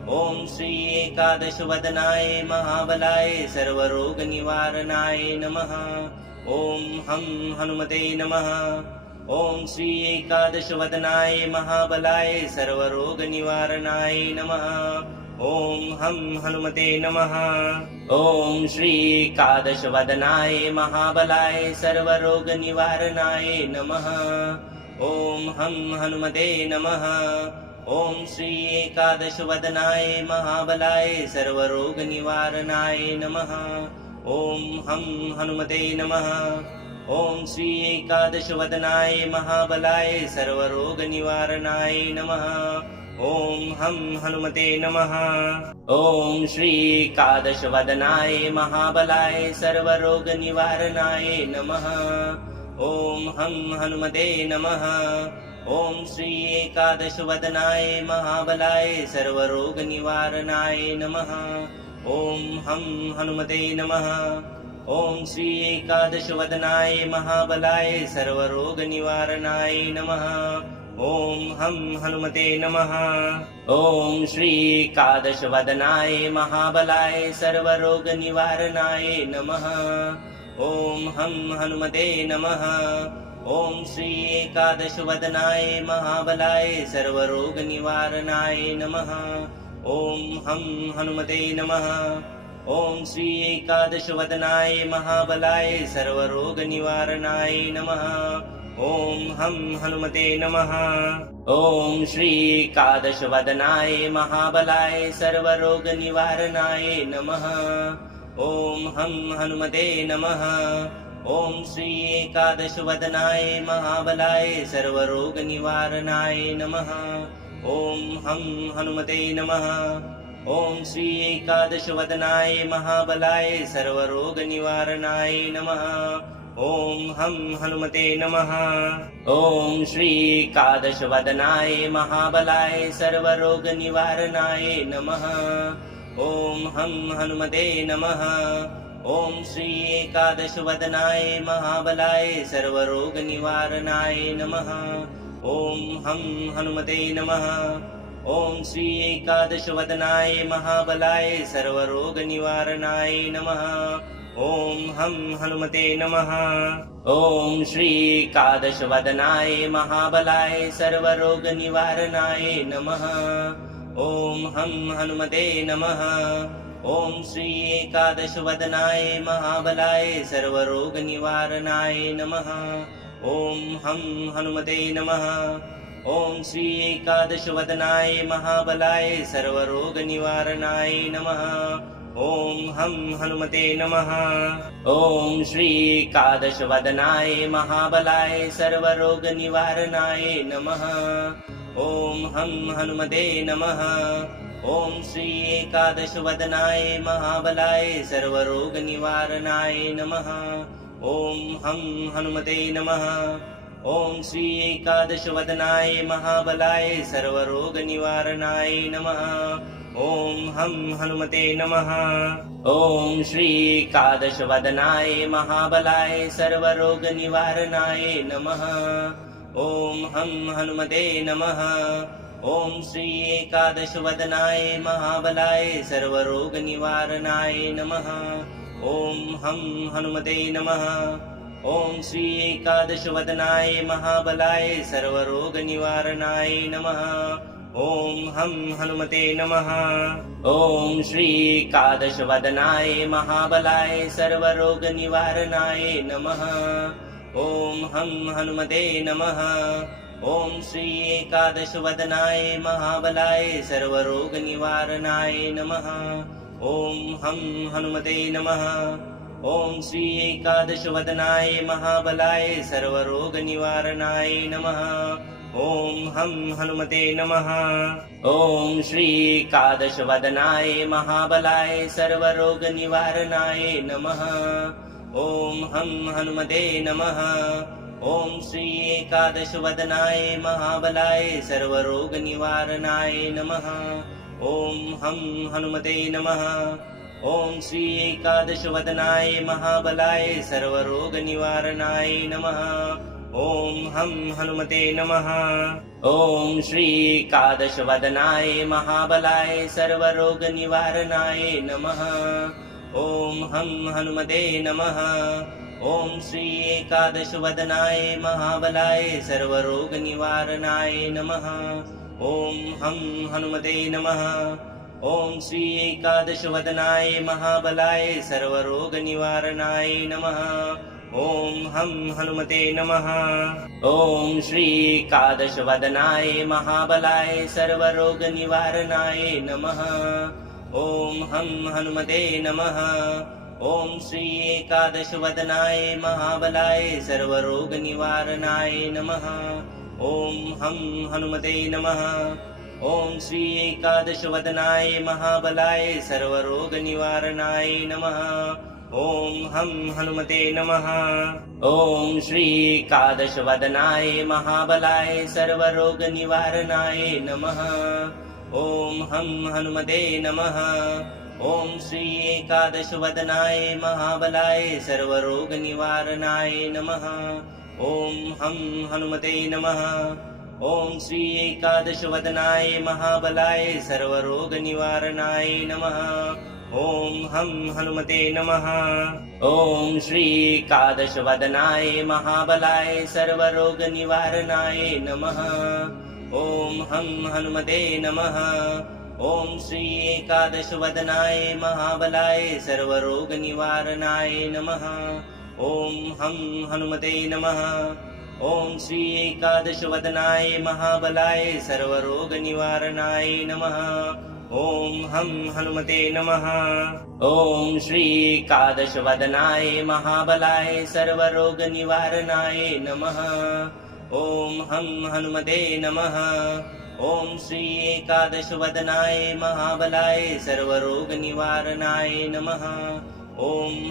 ॐ श्री एकादशवदनाय महाबलाय सर्वरोगनिवारणाय नमः। ॐ हं हनुमते नमः। ॐ श्री एकादशवदनाय महाबलाय सर्वरोगनिवारणाय नमः। ॐ हं हनुमते नमः। ॐ श्री एकादशवदनाय महाबलाय सर्वरोगनिवारणाय नमः। ॐ हं हनुमते नमः। ॐ श्री एकादशवदनाय महाबलाय सर्वरोगनिवारणाय नमः। ॐ हं हनुमते नमः। ॐ श्री एकादशवदनाय महाबलाय सर्वरोगनिवारणाय नमः। ॐ हं हनुमते नमः। ॐ श्रीकादशवदनाय महाबलाय सर्वरोगनिवारणाय नमः। ॐ हं हनुमते नमः। ॐ श्रीकादशवदनाय महाबलाय सर्वरोगनिवारणाय नमः। ॐ हं हनुमते नमः। ॐ श्रीकादशवदनाय महाबलाय सर्वरोगनिवारणाय नमः। ॐ हं हनुमते नमः। ॐ श्रीकादशवदनाय महाबलाय सर्वरोगनिवारणाय नमः। ॐ हं हनुमते नमः। ॐ श्रीकादशवदनाय महाबलाय सर्वरोगनिवारणाय नमः। ॐ हं हनुमते नमः। ॐ श्रीकादशवदनाय महाबलाय सर्वरोगनिवारणाय नमः। ॐ हं हनुमते नमः। ॐ श्रीकादशवदनाय महाबलाय सर्वरोगनिवारणाय नमः। ॐ हं हनुमते नमः। ॐ श्रीकादशवदनाय महाबलाय सर्वरोगनिवारणाय नमः। ॐ हं हनुमते नमः। ॐ श्रीकादशवदनाय महाबलाय सर्वरोगनिवारणाय नमः। ॐ हं हनुमते नमः। ॐ श्रीकादशवदनाय महाबलाय सर्वरोगनिवारणाय नमः। ॐ हं हनुमते नमः। ॐ श्रीकादशवदनाय महाबलाय सर्वरोगनिवारणाय नमः। ॐ हं हनुमते नमः। ॐ श्रीकादशवदनाय महाबलाय सर्वरोगनिवारणाय नमः। ॐ हं हनुमते नमः। ॐ श्रीकादशवदनाय महाबलाय सर्वरोगनिवारणाय नमः। ॐ हं हनुमते नमः। ॐ श्रीकादशवदनाय महाबलाय सर्वरोगनिवारणाय नमः। ॐ हं हनुमते नमः। ॐ श्रीकादशवदनाय महाबलाय सर्वरोगनिवारणाय नमः। ॐ हं हनुमते नमः। ॐ श्रीकादशवदनाय महाबलाय सर्वरोगनिवारणाय नमः। ॐ हं हनुमते नमः। ॐ श्रीकादशवदनाय महाबलाय सर्वरोगनिवारणाय नमः। ॐ हं हनुमते नमः। ॐ श्रीकादशवदनाय महाबलाय सर्वरोगनिवारणाय नमः। ॐ हं हनुमते नमः। ॐ श्रीकादशवदनाय महाबलाय सर्वरोगनिवारणाय नमः। ॐ हं हनुमते नमः। ॐ श्रीकादशवदनाय महाबलाय सर्वरोगनिवारणाय नमः। ॐ हं हनुमते नमः। ॐ श्रीकादशवदनाय महाबलाय सर्वरोगनिवारणाय नमः। ॐ हं हनुमते नमः। ॐ श्रीकादशवदनाय महाबलाय सर्वरोगनिवारणाय नमः। ॐ हं हनुमते नमः। ॐ श्रीकादशवदनाय महाबलाय सर्वरोगनिवारणाय नमः। ॐ हं हनुमते नमः। ॐ श्रीकादशवदनाय महाबलाय सर्वरोगनिवारणाय नमः। ॐ हं हनुमते नमः। ॐ श्रीकादशवदनाय महाबलाय सर्वरोगनिवारणाय नमः। ॐ हं हनुमते नमः। ॐ श्रीकादशवदनाय महाबलाय सर्वरोगनिवारणाय नमः। ॐ हं हनुमते नमः। ॐ श्रीकादशवदनाय महाबलाय सर्वरोगनिवारणाय नमः। ॐ हं हनुमते नमः। ॐ श्रीकादशवदनाय महाबलाय सर्वरोगनिवारणाय नमः। ॐ हं हनुमते नमः। ॐ श्रीकादशवदनाय महाबलाय सर्वरोगनिवारणाय नमः। ॐ हं हनुमते नमः। ॐ श्रीकादशवदनाय महाबलाय सर्वरोगनिवारणाय नमः। ॐ हं हनुमते नमः। ॐ श्रीकादशवदनाय महाबलाय सर्वरोगनिवारणाय नमः। ॐ हं हनुमते नमः। ॐ श्रीकादशवदनाय महाबलाय सर्वरोगनिवारणाय नमः। ॐ हं हनुमते नमः। ॐ श्री एकादशवदनाय महाबलाय सर्वरोगनिवारणाय नमः। ॐ हं हनुमते नमः। ॐ श्री एकादशवदनाय महाबलाय सर्वरोगनिवारणाय नमः। ॐ हं हनुमते नमः। ॐ श्री एकादशवदनाय महाबलाय सर्वरोगनिवारणाय नमः। ॐ हं हनुमते नमः। ॐ श्री एकादशवदनाय महाबलाय सर्वरोगनिवारणाय नमः। ॐ हं हनुमते नमः। ॐ श्री एकादशवदनाय महाबलाय सर्वरोगनिवारणाय नमः। ॐ हं हनुमते नमः। ॐ श्री एकादशवदनाय महाबलाय सर्वरोगनिवारणाय नमः। ॐ हं हनुमते नमः। ॐ श्री एकादशवदनाय महाबलाय सर्वरोगनिवारणाय नमः। ॐ हं हनुमते नमः। ॐ श्री एकादशवदनाय महाबलाय सर्वरोगनिवारणाय नमः। ॐ हं हनुमते नमः। ॐ श्री एकादशवदनाय महाबलाय सर्वरोगनिवारणाय नमः। ॐ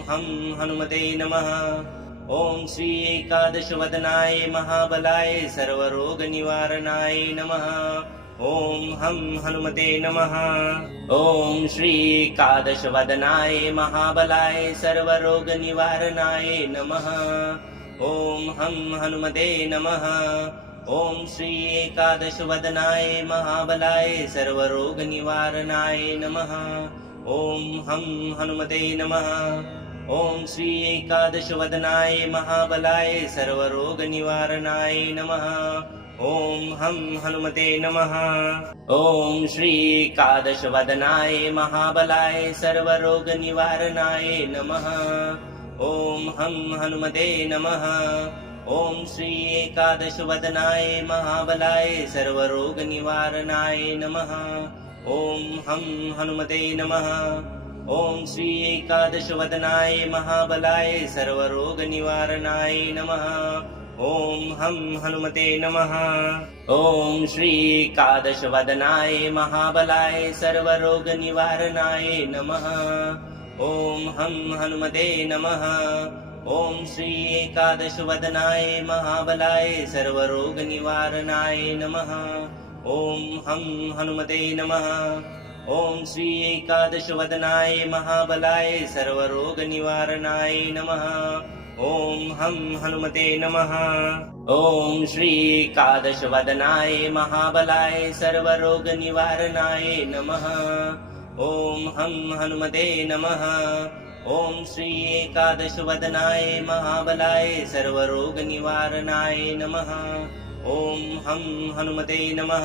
हं हनुमते नमः। ॐ श्री एकादशवदनाय महाबलाय सर्वरोगनिवारणाय नमः। ॐ हं हनुमते नमः। ॐ श्री एकादशवदनाय महाबलाय सर्वरोगनिवारणाय नमः। ॐ हं हनुमते नमः। ॐ श्री एकादशवदनाय महाबलाय सर्वरोगनिवारणाय नमः। ॐ हं हनुमते नमः। ॐ श्री एकादशवदनाय महाबलाय सर्वरोगनिवारणाय नमः। ॐ हं हनुमते नमः। ॐ श्री एकादशवदनाय महाबलाय सर्वरोगनिवारणाय नमः। ॐ हं हनुमते नमः। ॐ श्री एकादशवदनाय महाबलाय सर्वरोगनिवारणाय नमः। ॐ हं हनुमते नमः। ॐ श्री एकादशवदनाय महाबलाय सर्वरोगनिवारणाय नमः। ॐ हं हनुमते नमः। ॐ श्री एकादशवदनाय महाबलाय सर्वरोगनिवारणाय नमः। ॐ हं हनुमते नमः। ॐ श्री एकादशवदनाय महाबलाय सर्वरोगनिवारणाय नमः। ॐ हं हनुमते नमः। ॐ श्री एकादशवदनाय महाबलाय सर्वरोगनिवारणाय नमः। ॐ हं हनुमते नमः। ॐ श्री एकादशवदनाय महाबलाय सर्वरोगनिवारणाय नमः। ॐ हं हनुमते नमः। ॐ श्री एकादशवदनाय महाबलाय सर्वरोगनिवारणाय नमः। ॐ हं हनुमते नमः।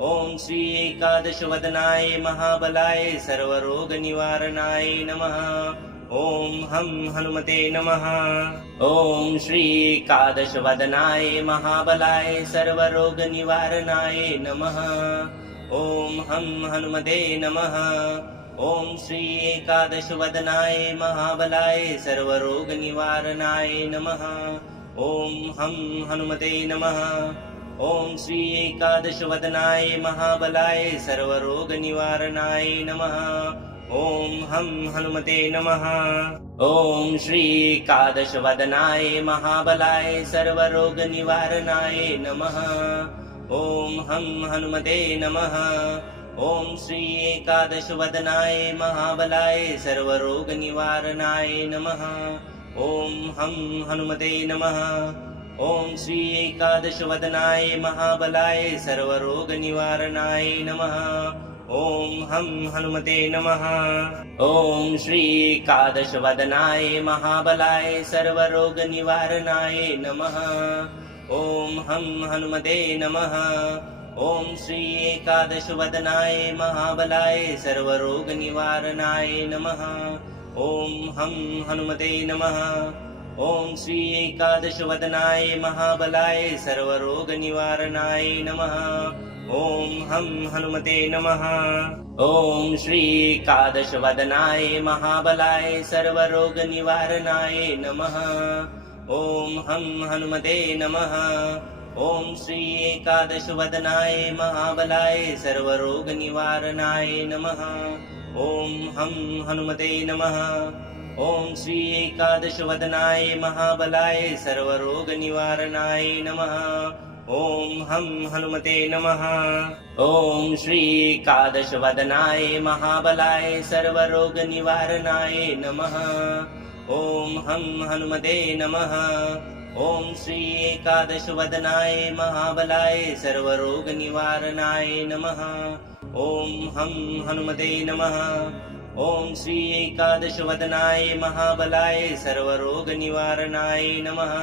ॐ श्री एकादशवदनाय महाबलाय सर्वरोगनिवारणाय नमः। ॐ हं हनुमते नमः। ॐ श्री एकादशवदनाय महाबलाय सर्वरोगनिवारणाय नमः। ॐ हं हनुमते नमः। ॐ श्री एकादशवदनाय महाबलाय सर्वरोगनिवारणाय नमः। ॐ हं हनुमते नमः। ॐ श्री एकादशवदनाय महाबलाय सर्वरोगनिवारणाय नमः। ॐ हं हनुमते नमः। ॐ श्री एकादशवदनाय महाबलाय सर्वरोगनिवारणाय नमः। ॐ हं हनुमते नमः। ॐ श्री एकादशवदनाय महाबलाय सर्वरोगनिवारणाय नमः। ॐ हं हनुमते नमः। ॐ श्री एकादशवदनाय महाबलाय सर्वरोगनिवारणाय नमः। ॐ हं हनुमते नमः। ॐ श्री एकादशवदनाय महाबलाय सर्वरोगनिवारणाय नमः। ॐ हं हनुमते नमः। ॐ श्री एकादशवदनाय महाबलाय सर्वरोगनिवारणाय नमः। ॐ हं हनुमते नमः। ॐ श्री एकादशवदनाय महाबलाय सर्वरोगनिवारणाय नमः। ॐ हं हनुमते नमः। ॐ श्री एकादशवदनाय महाबलाय सर्वरोगनिवारणाय नमः। ॐ हं हनुमते नमः। ॐ श्री एकादशवदनाय महाबलाय सर्वरोगनिवारणाय नमः। ॐ हं हनुमते नमः। ॐ श्री एकादशवदनाय महाबलाय सर्वरोगनिवारणाय नमः। ॐ हं हनुमते नमः। ॐ श्री एकादशवदनाय महाबलाय सर्वरोगनिवारणाय नमः। ॐ हं हनुमते नमः। ॐ श्री एकादशवदनाय महाबलाय सर्वरोगनिवारणाय नमः। ॐ हं हनुमते नमः। ॐ श्री एकादशवदनाय महाबलाय सर्वरोगनिवारणाय नमः।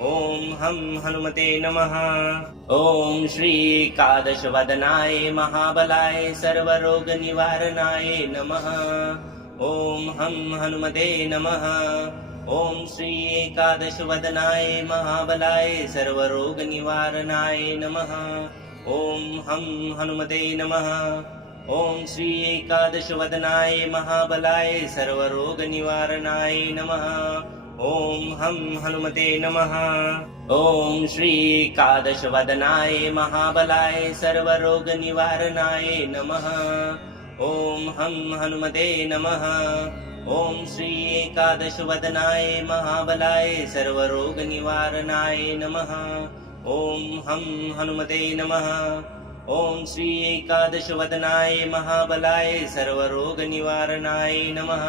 ॐ हं हनुमते नमः। ॐ श्री एकादशवदनाय महाबलाय सर्वरोगनिवारणाय नमः। ॐ हं हनुमते नमः। ॐ श्री एकादशवदनाय महाबलाय सर्वरोगनिवारणाय नमः। ॐ हं हनुमते नमः। ॐ श्री एकादशवदनाय महाबलाय सर्वरोगनिवारणाय नमः। ॐ हं हनुमते नमः। ॐ श्री एकादशवदनाय महाबलाय सर्वरोगनिवारणाय नमः। ॐ हं हनुमते नमः। ॐ श्री एकादशवदनाय महाबलाय सर्वरोगनिवारणाय नमः। ॐ हं हनुमते नमः। ॐ श्री एकादशवदनाय महाबलाय सर्वरोगनिवारणाय नमः।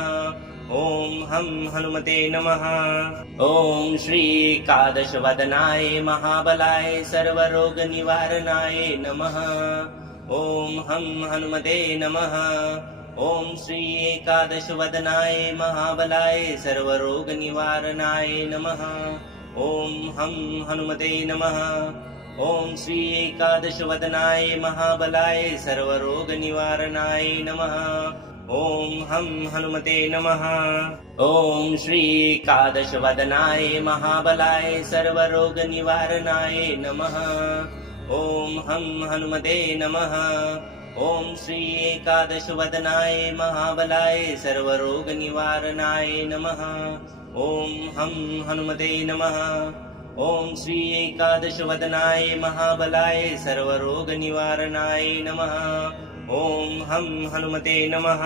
ॐ हं हनुमते नमः। ॐ श्री एकादशवदनाय महाबलाय सर्वरोगनिवारणाय नमः। ॐ हं हनुमते नमः। ॐ श्री एकादशवदनाय महाबलाय सर्वरोगनिवारणाय नमः। ॐ हं हनुमते नमः। ॐ श्री एकादशवदनाय महाबलाय सर्वरोगनिवारणाय नमः। ॐ हं हनुमते नमः। ॐ श्री एकादशवदनाय महाबलाय सर्वरोगनिवारणाय नमः। ॐ हं हनुमते नमः। ॐ श्री एकादशवदनाय महाबलाय सर्वरोगनिवारणाय नमः। ॐ हं हनुमते नमः। ॐ श्री एकादशवदनाय महाबलाय सर्वरोगनिवारणाय नमः। ॐ हं हनुमते नमः।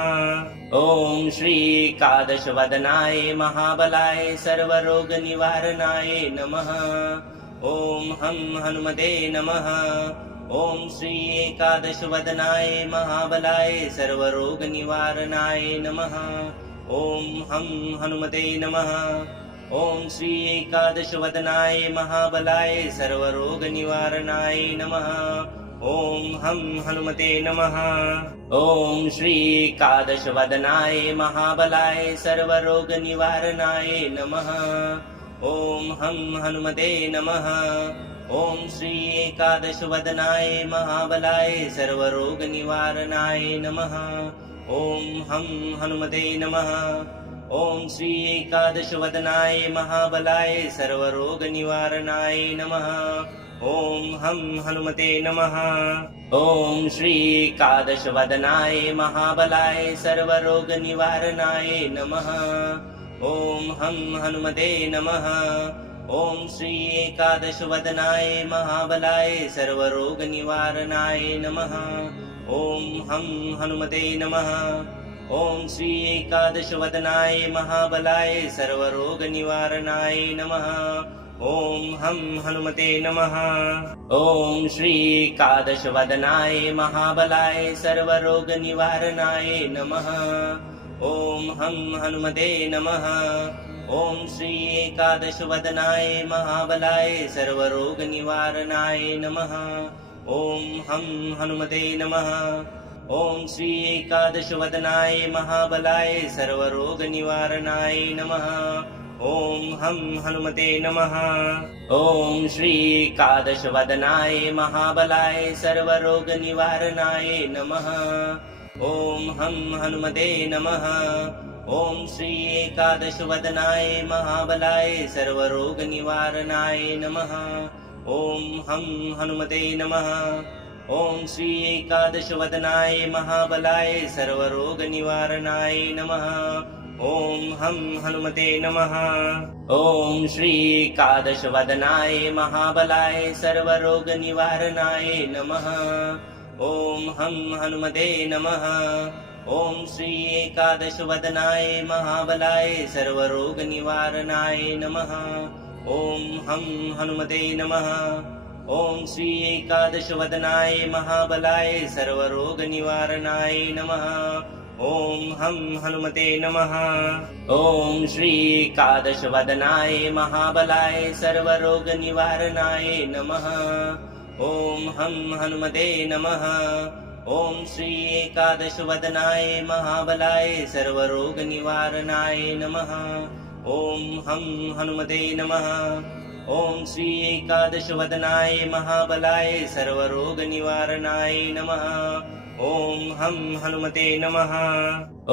ॐ श्री एकादशवदनाय महाबलाय सर्वरोगनिवारणाय नमः। ॐ हं हनुमते नमः। ॐ श्री एकादशवदनाय महाबलाय सर्वरोगनिवारणाय नमः। ॐ हं हनुमते नमः। ॐ श्री एकादशवदनाय महाबलाय सर्वरोगनिवारणाय नमः। ॐ हं हनुमते नमः। ॐ श्री एकादशवदनाय महाबलाय सर्वरोगनिवारणाय नमः। ॐ हं हनुमते नमः। ॐ श्री एकादशवदनाय महाबलाय सर्वरोगनिवारणाय नमः। ॐ हं हनुमते नमः। ॐ श्री एकादशवदनाय महाबलाय सर्वरोगनिवारणाय नमः। ॐ हं हनुमते नमः। ॐ श्री एकादशवदनाय महाबलाय सर्वरोगनिवारणाय नमः। ॐ हं हनुमते नमः। ॐ श्री एकादशवदनाय महाबलाय सर्वरोगनिवारणाय नमः। ॐ हं हनुमते नमः। ॐ श्री एकादशवदनाय महाबलाय सर्वरोगनिवारणाय नमः। ॐ हं हनुमते नमः। ॐ श्री एकादशवदनाय महाबलाय सर्वरोगनिवारणाय नमः। ॐ हं हनुमते नमः। ॐ श्री एकादशवदनाय महाबलाय सर्वरोगनिवारणाय नमः। ॐ हं हनुमते नमः। ॐ श्री एकादशवदनाय महाबलाय सर्वरोगनिवारणाय नमः। ॐ हं हनुमते नमः। ॐ श्री एकादशवदनाय महाबलाय सर्वरोगनिवारणाय नमः। ॐ हं हनुमते नमः। ॐ श्री एकादशवदनाय महाबलाय सर्वरोगनिवारणाय नमः। ॐ हं हनुमते नमः। ॐ श्री एकादशवदनाय महाबलाय सर्वरोगनिवारणाय नमः। ॐ हं हनुमते नमः। ॐ श्री एकादशवदनाय महाबलाय सर्वरोगनिवारणाय नमः। ॐ हं हनुमते नमः। ॐ श्री एकादशवदनाय महाबलाय सर्वरोगनिवारणाय नमः। ॐ हं हनुमते नमः। ॐ श्री एकादशवदनाय महाबलाय सर्वरोगनिवारणाय नमः। ॐ हं हनुमते नमः। ॐ श्री एकादशवदनाय महाबलाय सर्वरोगनिवारणाय नमः। ॐ हं हनुमते नमः। ॐ श्री एकादशवदनाय महाबलाय सर्वरोगनिवारणाय नमः। ॐ हं हनुमते नमः। ॐ श्री एकादशवदनाय महाबलाय सर्वरोगनिवारणाय नमः। ॐ हं हनुमते नमः।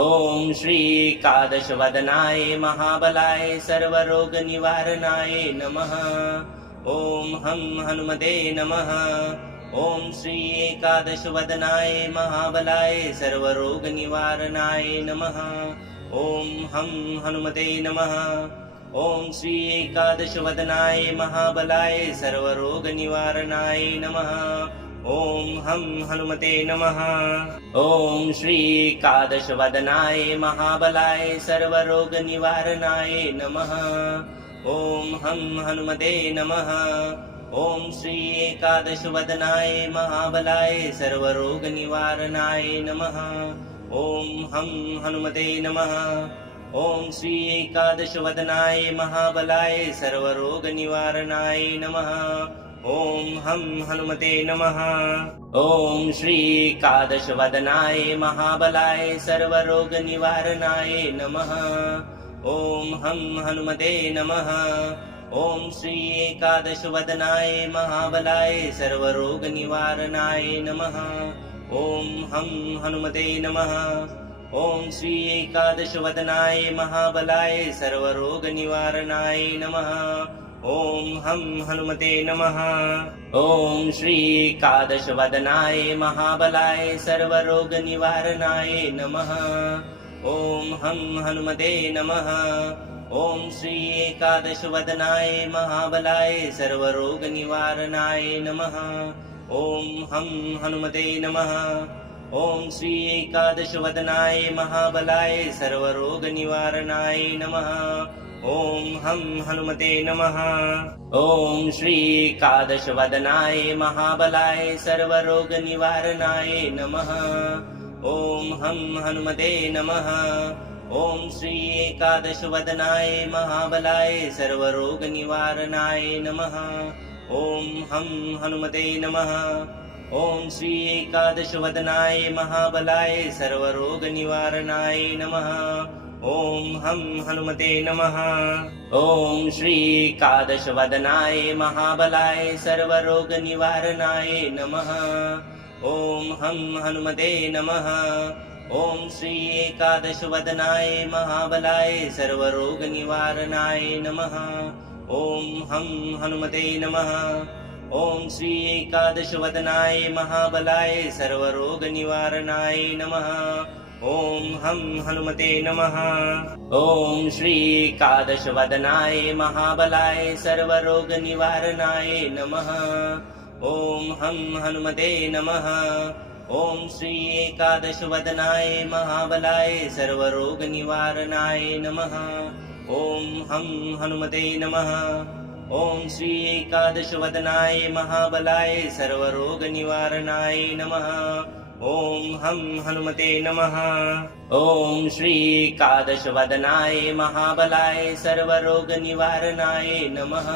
ॐ श्री एकादशवदनाय महाबलाय सर्वरोगनिवारणाय नमः। ॐ हं हनुमते नमः। ॐ श्री एकादशवदनाय महाबलाय सर्वरोगनिवारणाय नमः। ॐ हं हनुमते नमः। ॐ श्री एकादशवदनाय महाबलाय सर्वरोगनिवारणाय नमः। ॐ हं हनुमते नमः। ॐ श्री एकादशवदनाय महाबलाय सर्वरोगनिवारणाय नमः। ॐ हं हनुमते नमः। ॐ श्री एकादशवदनाय महाबलाय सर्वरोगनिवारणाय नमः। ॐ हं हनुमते नमः। ॐ श्री एकादशवदनाय महाबलाय सर्वरोगनिवारणाय नमः। ॐ हं हनुमते नमः। ॐ श्री एकादशवदनाय महाबलाय सर्वरोगनिवारणाय नमः। ॐ हं हनुमते नमः। ॐ श्री एकादशवदनाय महाबलाय सर्वरोगनिवारणाय नमः। ॐ हं हनुमते नमः। ॐ श्री एकादशवदनाय महाबलाय सर्वरोगनिवारणाय नमः। ॐ हं हनुमते नमः। ॐ श्री एकादशवदनाय महाबलाय सर्वरोगनिवारणाय नमः। ॐ हं हनुमते नमः। ॐ श्री एकादशवदनाय महाबलाय सर्वरोगनिवारणाय नमः। ॐ हं हनुमते नमः। ॐ श्री एकादशवदनाय महाबलाय सर्वरोगनिवारणाय नमः। ॐ हं हनुमते नमः। ॐ श्री एकादशवदनाय महाबलाय सर्वरोगनिवारणाय नमः। ॐ हं हनुमते नमः। ॐ श्री एकादशवदनाय महाबलाय सर्वरोगनिवारणाय नमः। ॐ हं हनुमते नमः। ॐ श्री एकादशवदनाय महाबलाय सर्वरोगनिवारणाय नमः। ॐ हं हनुमते नमः। ॐ श्री एकादशवदनाय महाबलाय सर्वरोगनिवारणाय नमः। ॐ हं हनुमते नमः। ॐ श्री एकादशवदनाय महाबलाय सर्वरोगनिवारणाय नमः। ॐ हं हनुमते नमः। ॐ श्री एकादशवदनाय महाबलाय सर्वरोगनिवारणाय नमः। ॐ हं हनुमते नमः। ॐ श्री एकादशवदनाय महाबलाय सर्वरोगनिवारणाय नमः। ॐ हं हनुमते नमः। ॐ श्री एकादशवदनाय महाबलाय सर्वरोगनिवारणाय नमः। ॐ हं हनुमते नमः। ॐ श्री एकादशवदनाय महाबलाय सर्वरोगनिवारणाय नमः। ॐ हं हनुमते नमः। ॐ श्री एकादशवदनाय महाबलाय सर्वरोगनिवारणाय नमः।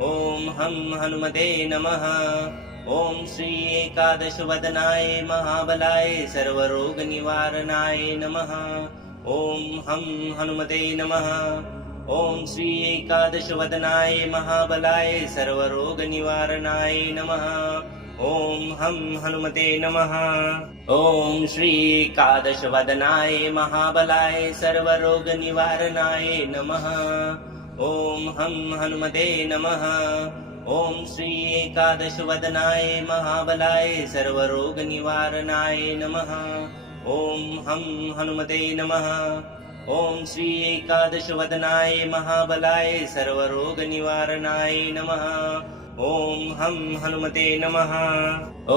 ॐ हं हनुमते नमः। ॐ श्री एकादशवदनाय महाबलाय सर्वरोगनिवारणाय नमः। ॐ हं हनुमते नमः। ॐ श्री एकादशवदनाय महाबलाय सर्वरोगनिवारणाय नमः। ॐ हं हनुमते नमः। ॐ श्री एकादशवदनाय महाबलाय सर्वरोगनिवारणाय नमः। ॐ हं हनुमते नमः। ॐ श्री एकादशवदनाय महाबलाय सर्वरोगनिवारणाय नमः। ॐ हं हनुमते नमः। ॐ श्री एकादशवदनाय महाबलाय सर्वरोगनिवारणाय नमः। ॐ हं हनुमते नमः। ॐ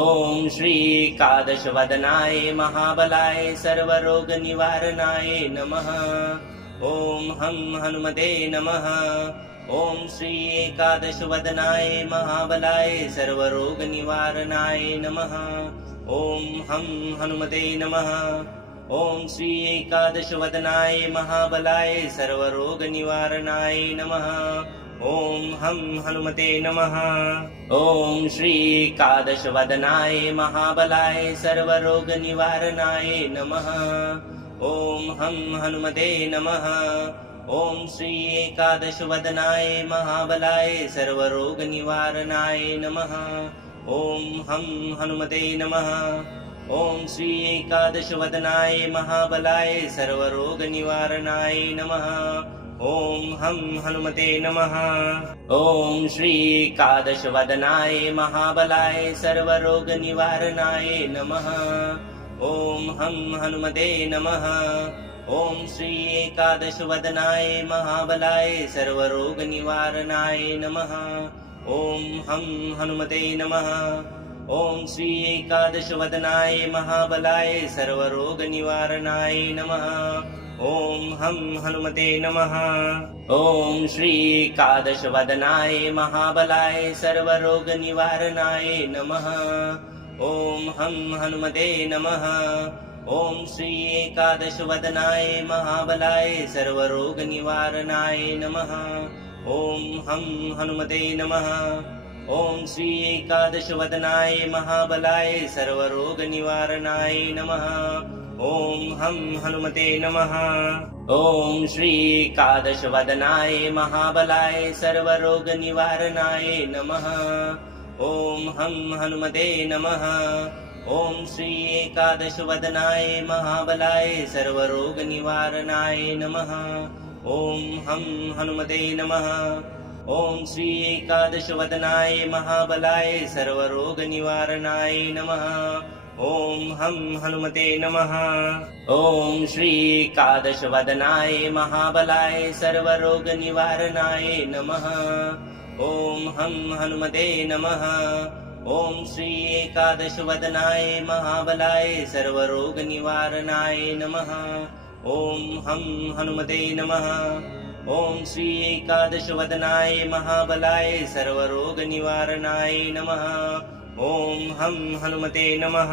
श्री एकादशवदनाय महाबलाय सर्वरोगनिवारणाय नमः। ॐ हं हनुमते नमः। ॐ श्री एकादशवदनाय महाबलाय सर्वरोगनिवारणाय नमः। ॐ हं हनुमते नमः। ॐ श्री एकादशवदनाय महाबलाय सर्वरोगनिवारणाय नमः। ॐ हं हनुमते नमः। ॐ श्री एकादशवदनाय महाबलाय सर्वरोगनिवारणाय नमः। ॐ हं हनुमते नमः। ॐ श्री एकादशवदनाय महाबलाय सर्वरोगनिवारणाय नमः। ॐ हं हनुमते नमः। ॐ श्री एकादशवदनाय महाबलाय सर्वरोगनिवारणाय नमः। ॐ हं हनुमते नमः। ॐ श्री एकादशवदनाय महाबलाय सर्वरोगनिवारणाय नमः। ॐ हं हनुमते नमः। ॐ श्री एकादशवदनाय महाबलाय सर्वरोगनिवारणाय नमः। ॐ हं हनुमते नमः। ॐ श्री एकादशवदनाय महाबलाय सर्वरोगनिवारणाय नमः। ॐ हं हनुमते नमः। ॐ श्री एकादशवदनाय महाबलाय सर्वरोगनिवारणाय नमः। ॐ हं हनुमते नमः। ॐ श्री एकादशवदनाय महाबलाय सर्वरोगनिवारणाय नमः। ॐ हं हनुमते नमः। ॐ श्री एकादशवदनाय महाबलाय सर्वरोगनिवारणाय नमः। ॐ हं हनुमते नमः। ॐ श्री एकादशवदनाय महाबलाय सर्वरोगनिवारणाय नमः। ॐ हं हनुमते नमः। ॐ श्री एकादशवदनाय महाबलाय सर्वरोगनिवारणाय नमः। ॐ हं हनुमते नमः। ॐ श्री एकादशवदनाय महाबलाय सर्वरोगनिवारणाय नमः। ॐ हं हनुमते नमः। ॐ श्री एकादशवदनाय महाबलाय सर्वरोगनिवारणाय नमः। ॐ हं हनुमते नमः। ॐ श्री एकादशवदनाय महाबलाय सर्वरोगनिवारणाय नमः। ॐ हं हनुमते नमः। ॐ श्री एकादशवदनाय महाबलाय सर्वरोगनिवारणाय नमः। ॐ हं हनुमते नमः।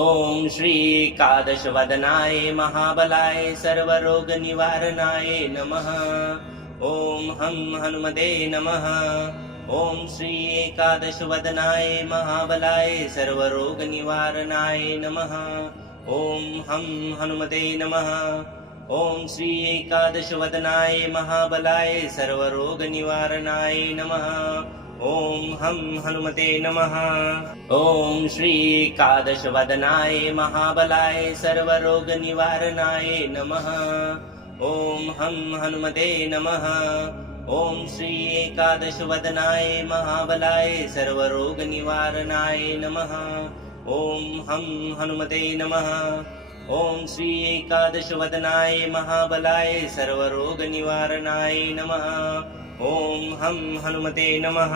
ॐ श्री एकादशवदनाय महाबलाय सर्वरोगनिवारणाय नमः। ॐ हं हनुमते नमः। ॐ श्री एकादशवदनाय महाबलाय सर्वरोगनिवारणाय नमः। ॐ हं हनुमते नमः। ॐ श्री एकादशवदनाय महाबलाय सर्वरोगनिवारणाय नमः। ॐ हं हनुमते नमः। ॐ श्री एकादशवदनाय महाबलाय सर्वरोगनिवारणाय नमः। ॐ हं हनुमते नमः। ॐ श्री एकादशवदनाय महाबलाय सर्वरोगनिवारणाय नमः। ॐ हं हनुमते नमः। ॐ श्री एकादशवदनाय महाबलाय सर्वरोगनिवारणाय नमः। ॐ हं हनुमते नमः।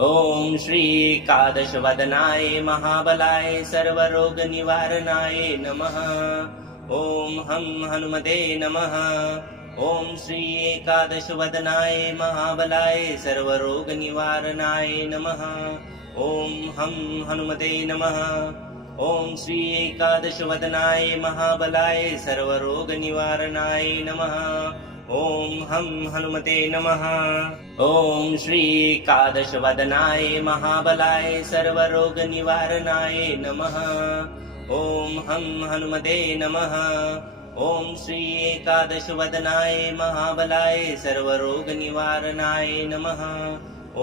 ॐ श्री एकादशवदनाय महाबलाय सर्वरोगनिवारणाय नमः। ॐ हं हनुमते नमः। ॐ श्री एकादशवदनाय महाबलाय सर्वरोगनिवारणाय नमः। ॐ हं हनुमते नमः। ॐ श्री एकादशवदनाय महाबलाय सर्वरोगनिवारणाय नमः। ॐ हं हनुमते नमः। ॐ श्री एकादशवदनाय महाबलाय सर्वरोगनिवारणाय नमः। ॐ हं हनुमते नमः। ॐ श्री एकादशवदनाय महाबलाय सर्वरोगनिवारणाय नमः। ॐ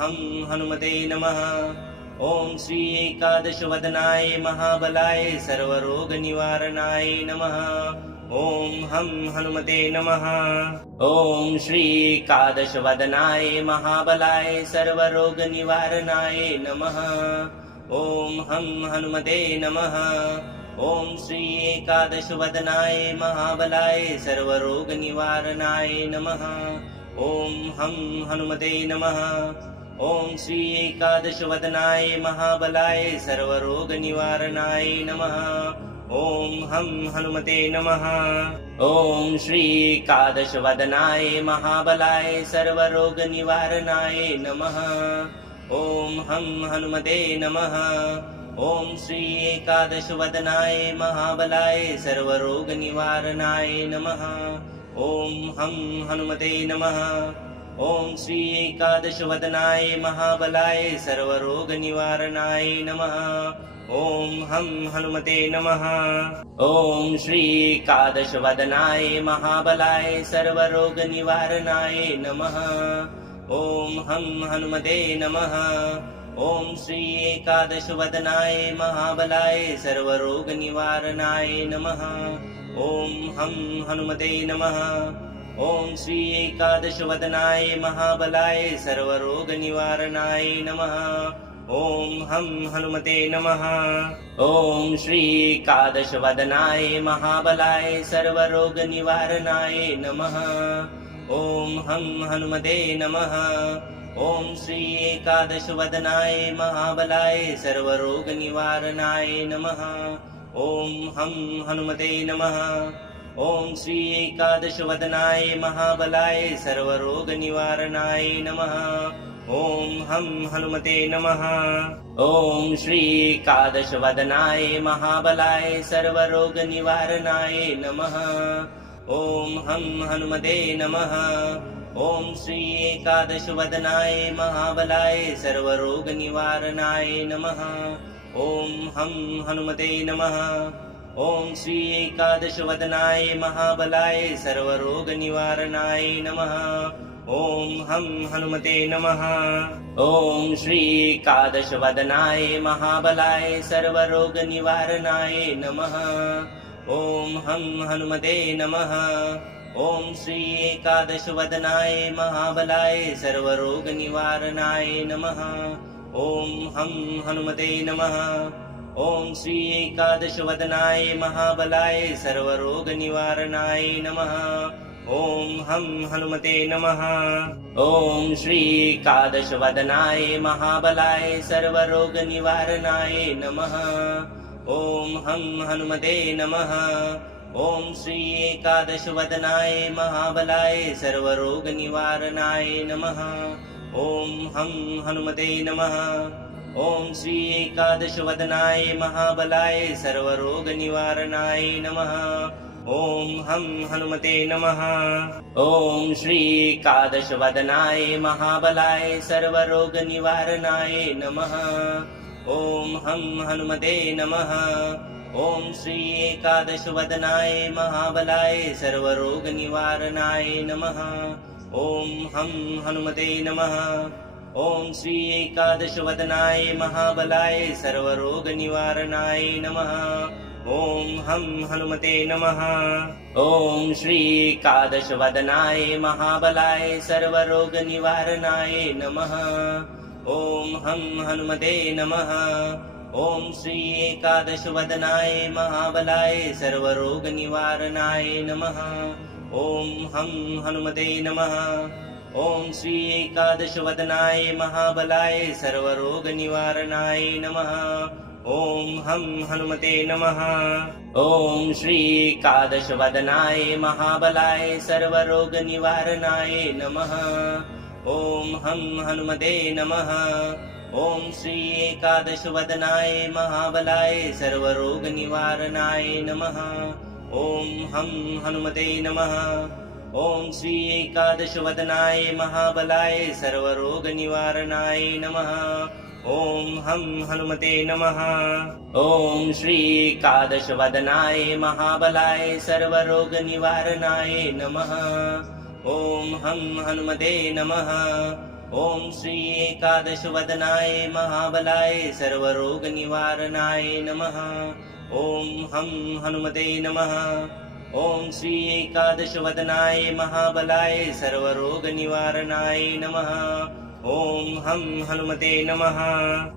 हं हनुमते नमः। ॐ श्री एकादशवदनाय महाबलाय सर्वरोगनिवारणाय नमः। ॐ हं हनुमते नमः। ॐ श्री एकादशवदनाय महाबलाय सर्वरोगनिवारणाय नमः। ॐ हं हनुमते नमः। ॐ श्री एकादशवदनाय महाबलाय सर्वरोगनिवारणाय नमः। ॐ हं हनुमते नमः। ॐ श्री एकादशवदनाय महाबलाय सर्वरोगनिवारणाय नमः। ॐ हं हनुमते नमः। ॐ श्री एकादशवदनाय महाबलाय सर्वरोगनिवारणाय नमः। ॐ हं हनुमते नमः। ॐ श्री एकादशवदनाय महाबलाय सर्वरोगनिवारणाय नमः। ॐ हं हनुमते नमः। ॐ श्री एकादशवदनाय महाबलाय सर्वरोगनिवारणाय नमः। ॐ हं हनुमते नमः। ॐ श्री एकादशवदनाय महाबलाय सर्वरोगनिवारणाय नमः। ॐ हं हनुमते नमः। ॐ श्री एकादशवदनाय महाबलाय सर्वरोगनिवारणाय नमः। ॐ हं हनुमते नमः। ॐ श्री एकादशवदनाय महाबलाय सर्वरोगनिवारणाय नमः। ॐ हं हनुमते नमः। ॐ श्री एकादशवदनाय महाबलाय सर्वरोगनिवारणाय नमः। ॐ हं हनुमते नमः। ॐ श्री एकादशवदनाय महाबलाय सर्वरोगनिवारणाय नमः। ॐ हं हनुमते नमः। ॐ श्री एकादशवदनाय महाबलाय सर्वरोगनिवारणाय नमः। ॐ हं हनुमते नमः। ॐ श्री एकादशवदनाय महाबलाय सर्वरोगनिवारणाय नमः। ॐ हं हनुमते नमः। ॐ श्री एकादशवदनाय महाबलाय सर्वरोगनिवारणाय नमः। ॐ हं हनुमते नमः। ॐ श्री एकादशवदनाय महाबलाय सर्वरोगनिवारणाय नमः। ॐ हं हनुमते नमः। ॐ श्री एकादशवदनाय महाबलाय सर्वरोगनिवारणाय नमः। ॐ हं हनुमते नमः। ॐ श्री एकादशवदनाय महाबलाय सर्वरोगनिवारणाय नमः। ॐ हं हनुमते नमः। ॐ श्री एकादशवदनाय महाबलाय सर्वरोगनिवारणाय नमः। ॐ हं हनुमते नमः। ॐ श्री एकादशवदनाय महाबलाय सर्वरोगनिवारणाय नमः। ॐ हं हनुमते नमः। ॐ श्री एकादशवदनाय महाबलाय सर्वरोगनिवारणाय नमः। ॐ हं हनुमते नमः। ॐ श्री एकादशवदनाय महाबलाय सर्वरोगनिवारणाय नमः। ॐ हं हनुमते नमः। ॐ श्री एकादशवदनाय महाबलाय सर्वरोगनिवारणाय नमः। ॐ हं हनुमते नमः। ॐ श्री एकादशवदनाय महाबलाय सर्वरोगनिवारणाय नमः। ॐ हं हनुमते नमः। ॐ श्री एकादशवदनाय महाबलाय सर्वरोगनिवारणाय नमः। ॐ हं हनुमते नमः। ॐ श्री एकादशवदनाय महाबलाय सर्वरोगनिवारणाय नमः। ॐ हं हनुमते नमः। ॐ श्री एकादशवदनाय महाबलाय सर्वरोगनिवारणाय नमः। ॐ हं हनुमते नमः। ॐ श्री एकादशवदनाय महाबलाय सर्वरोगनिवारणाय नमः। ॐ हं हनुमते नमः। ॐ श्री एकादशवदनाय महाबलाय सर्वरोगनिवारणाय नमः। ॐ हं हनुमते नमः। ॐ श्री एकादशवदनाय महाबलाय सर्वरोगनिवारणाय नमः। ॐ हं हनुमते नमः। ॐ श्री एकादशवदनाय महाबलाय सर्वरोगनिवारणाय नमः। ॐ हं हनुमते नमः। ॐ श्री एकादशवदनाय महाबलाय सर्वरोगनिवारणाय नमः। ॐ हं हनुमते नमः। ॐ श्री एकादशवदनाय महाबलाय सर्वरोगनिवारणाय नमः। ॐ हं हनुमते नमः। ॐ श्री एकादशवदनाय महाबलाय सर्वरोगनिवारणाय नमः। ॐ हं हनुमते नमः।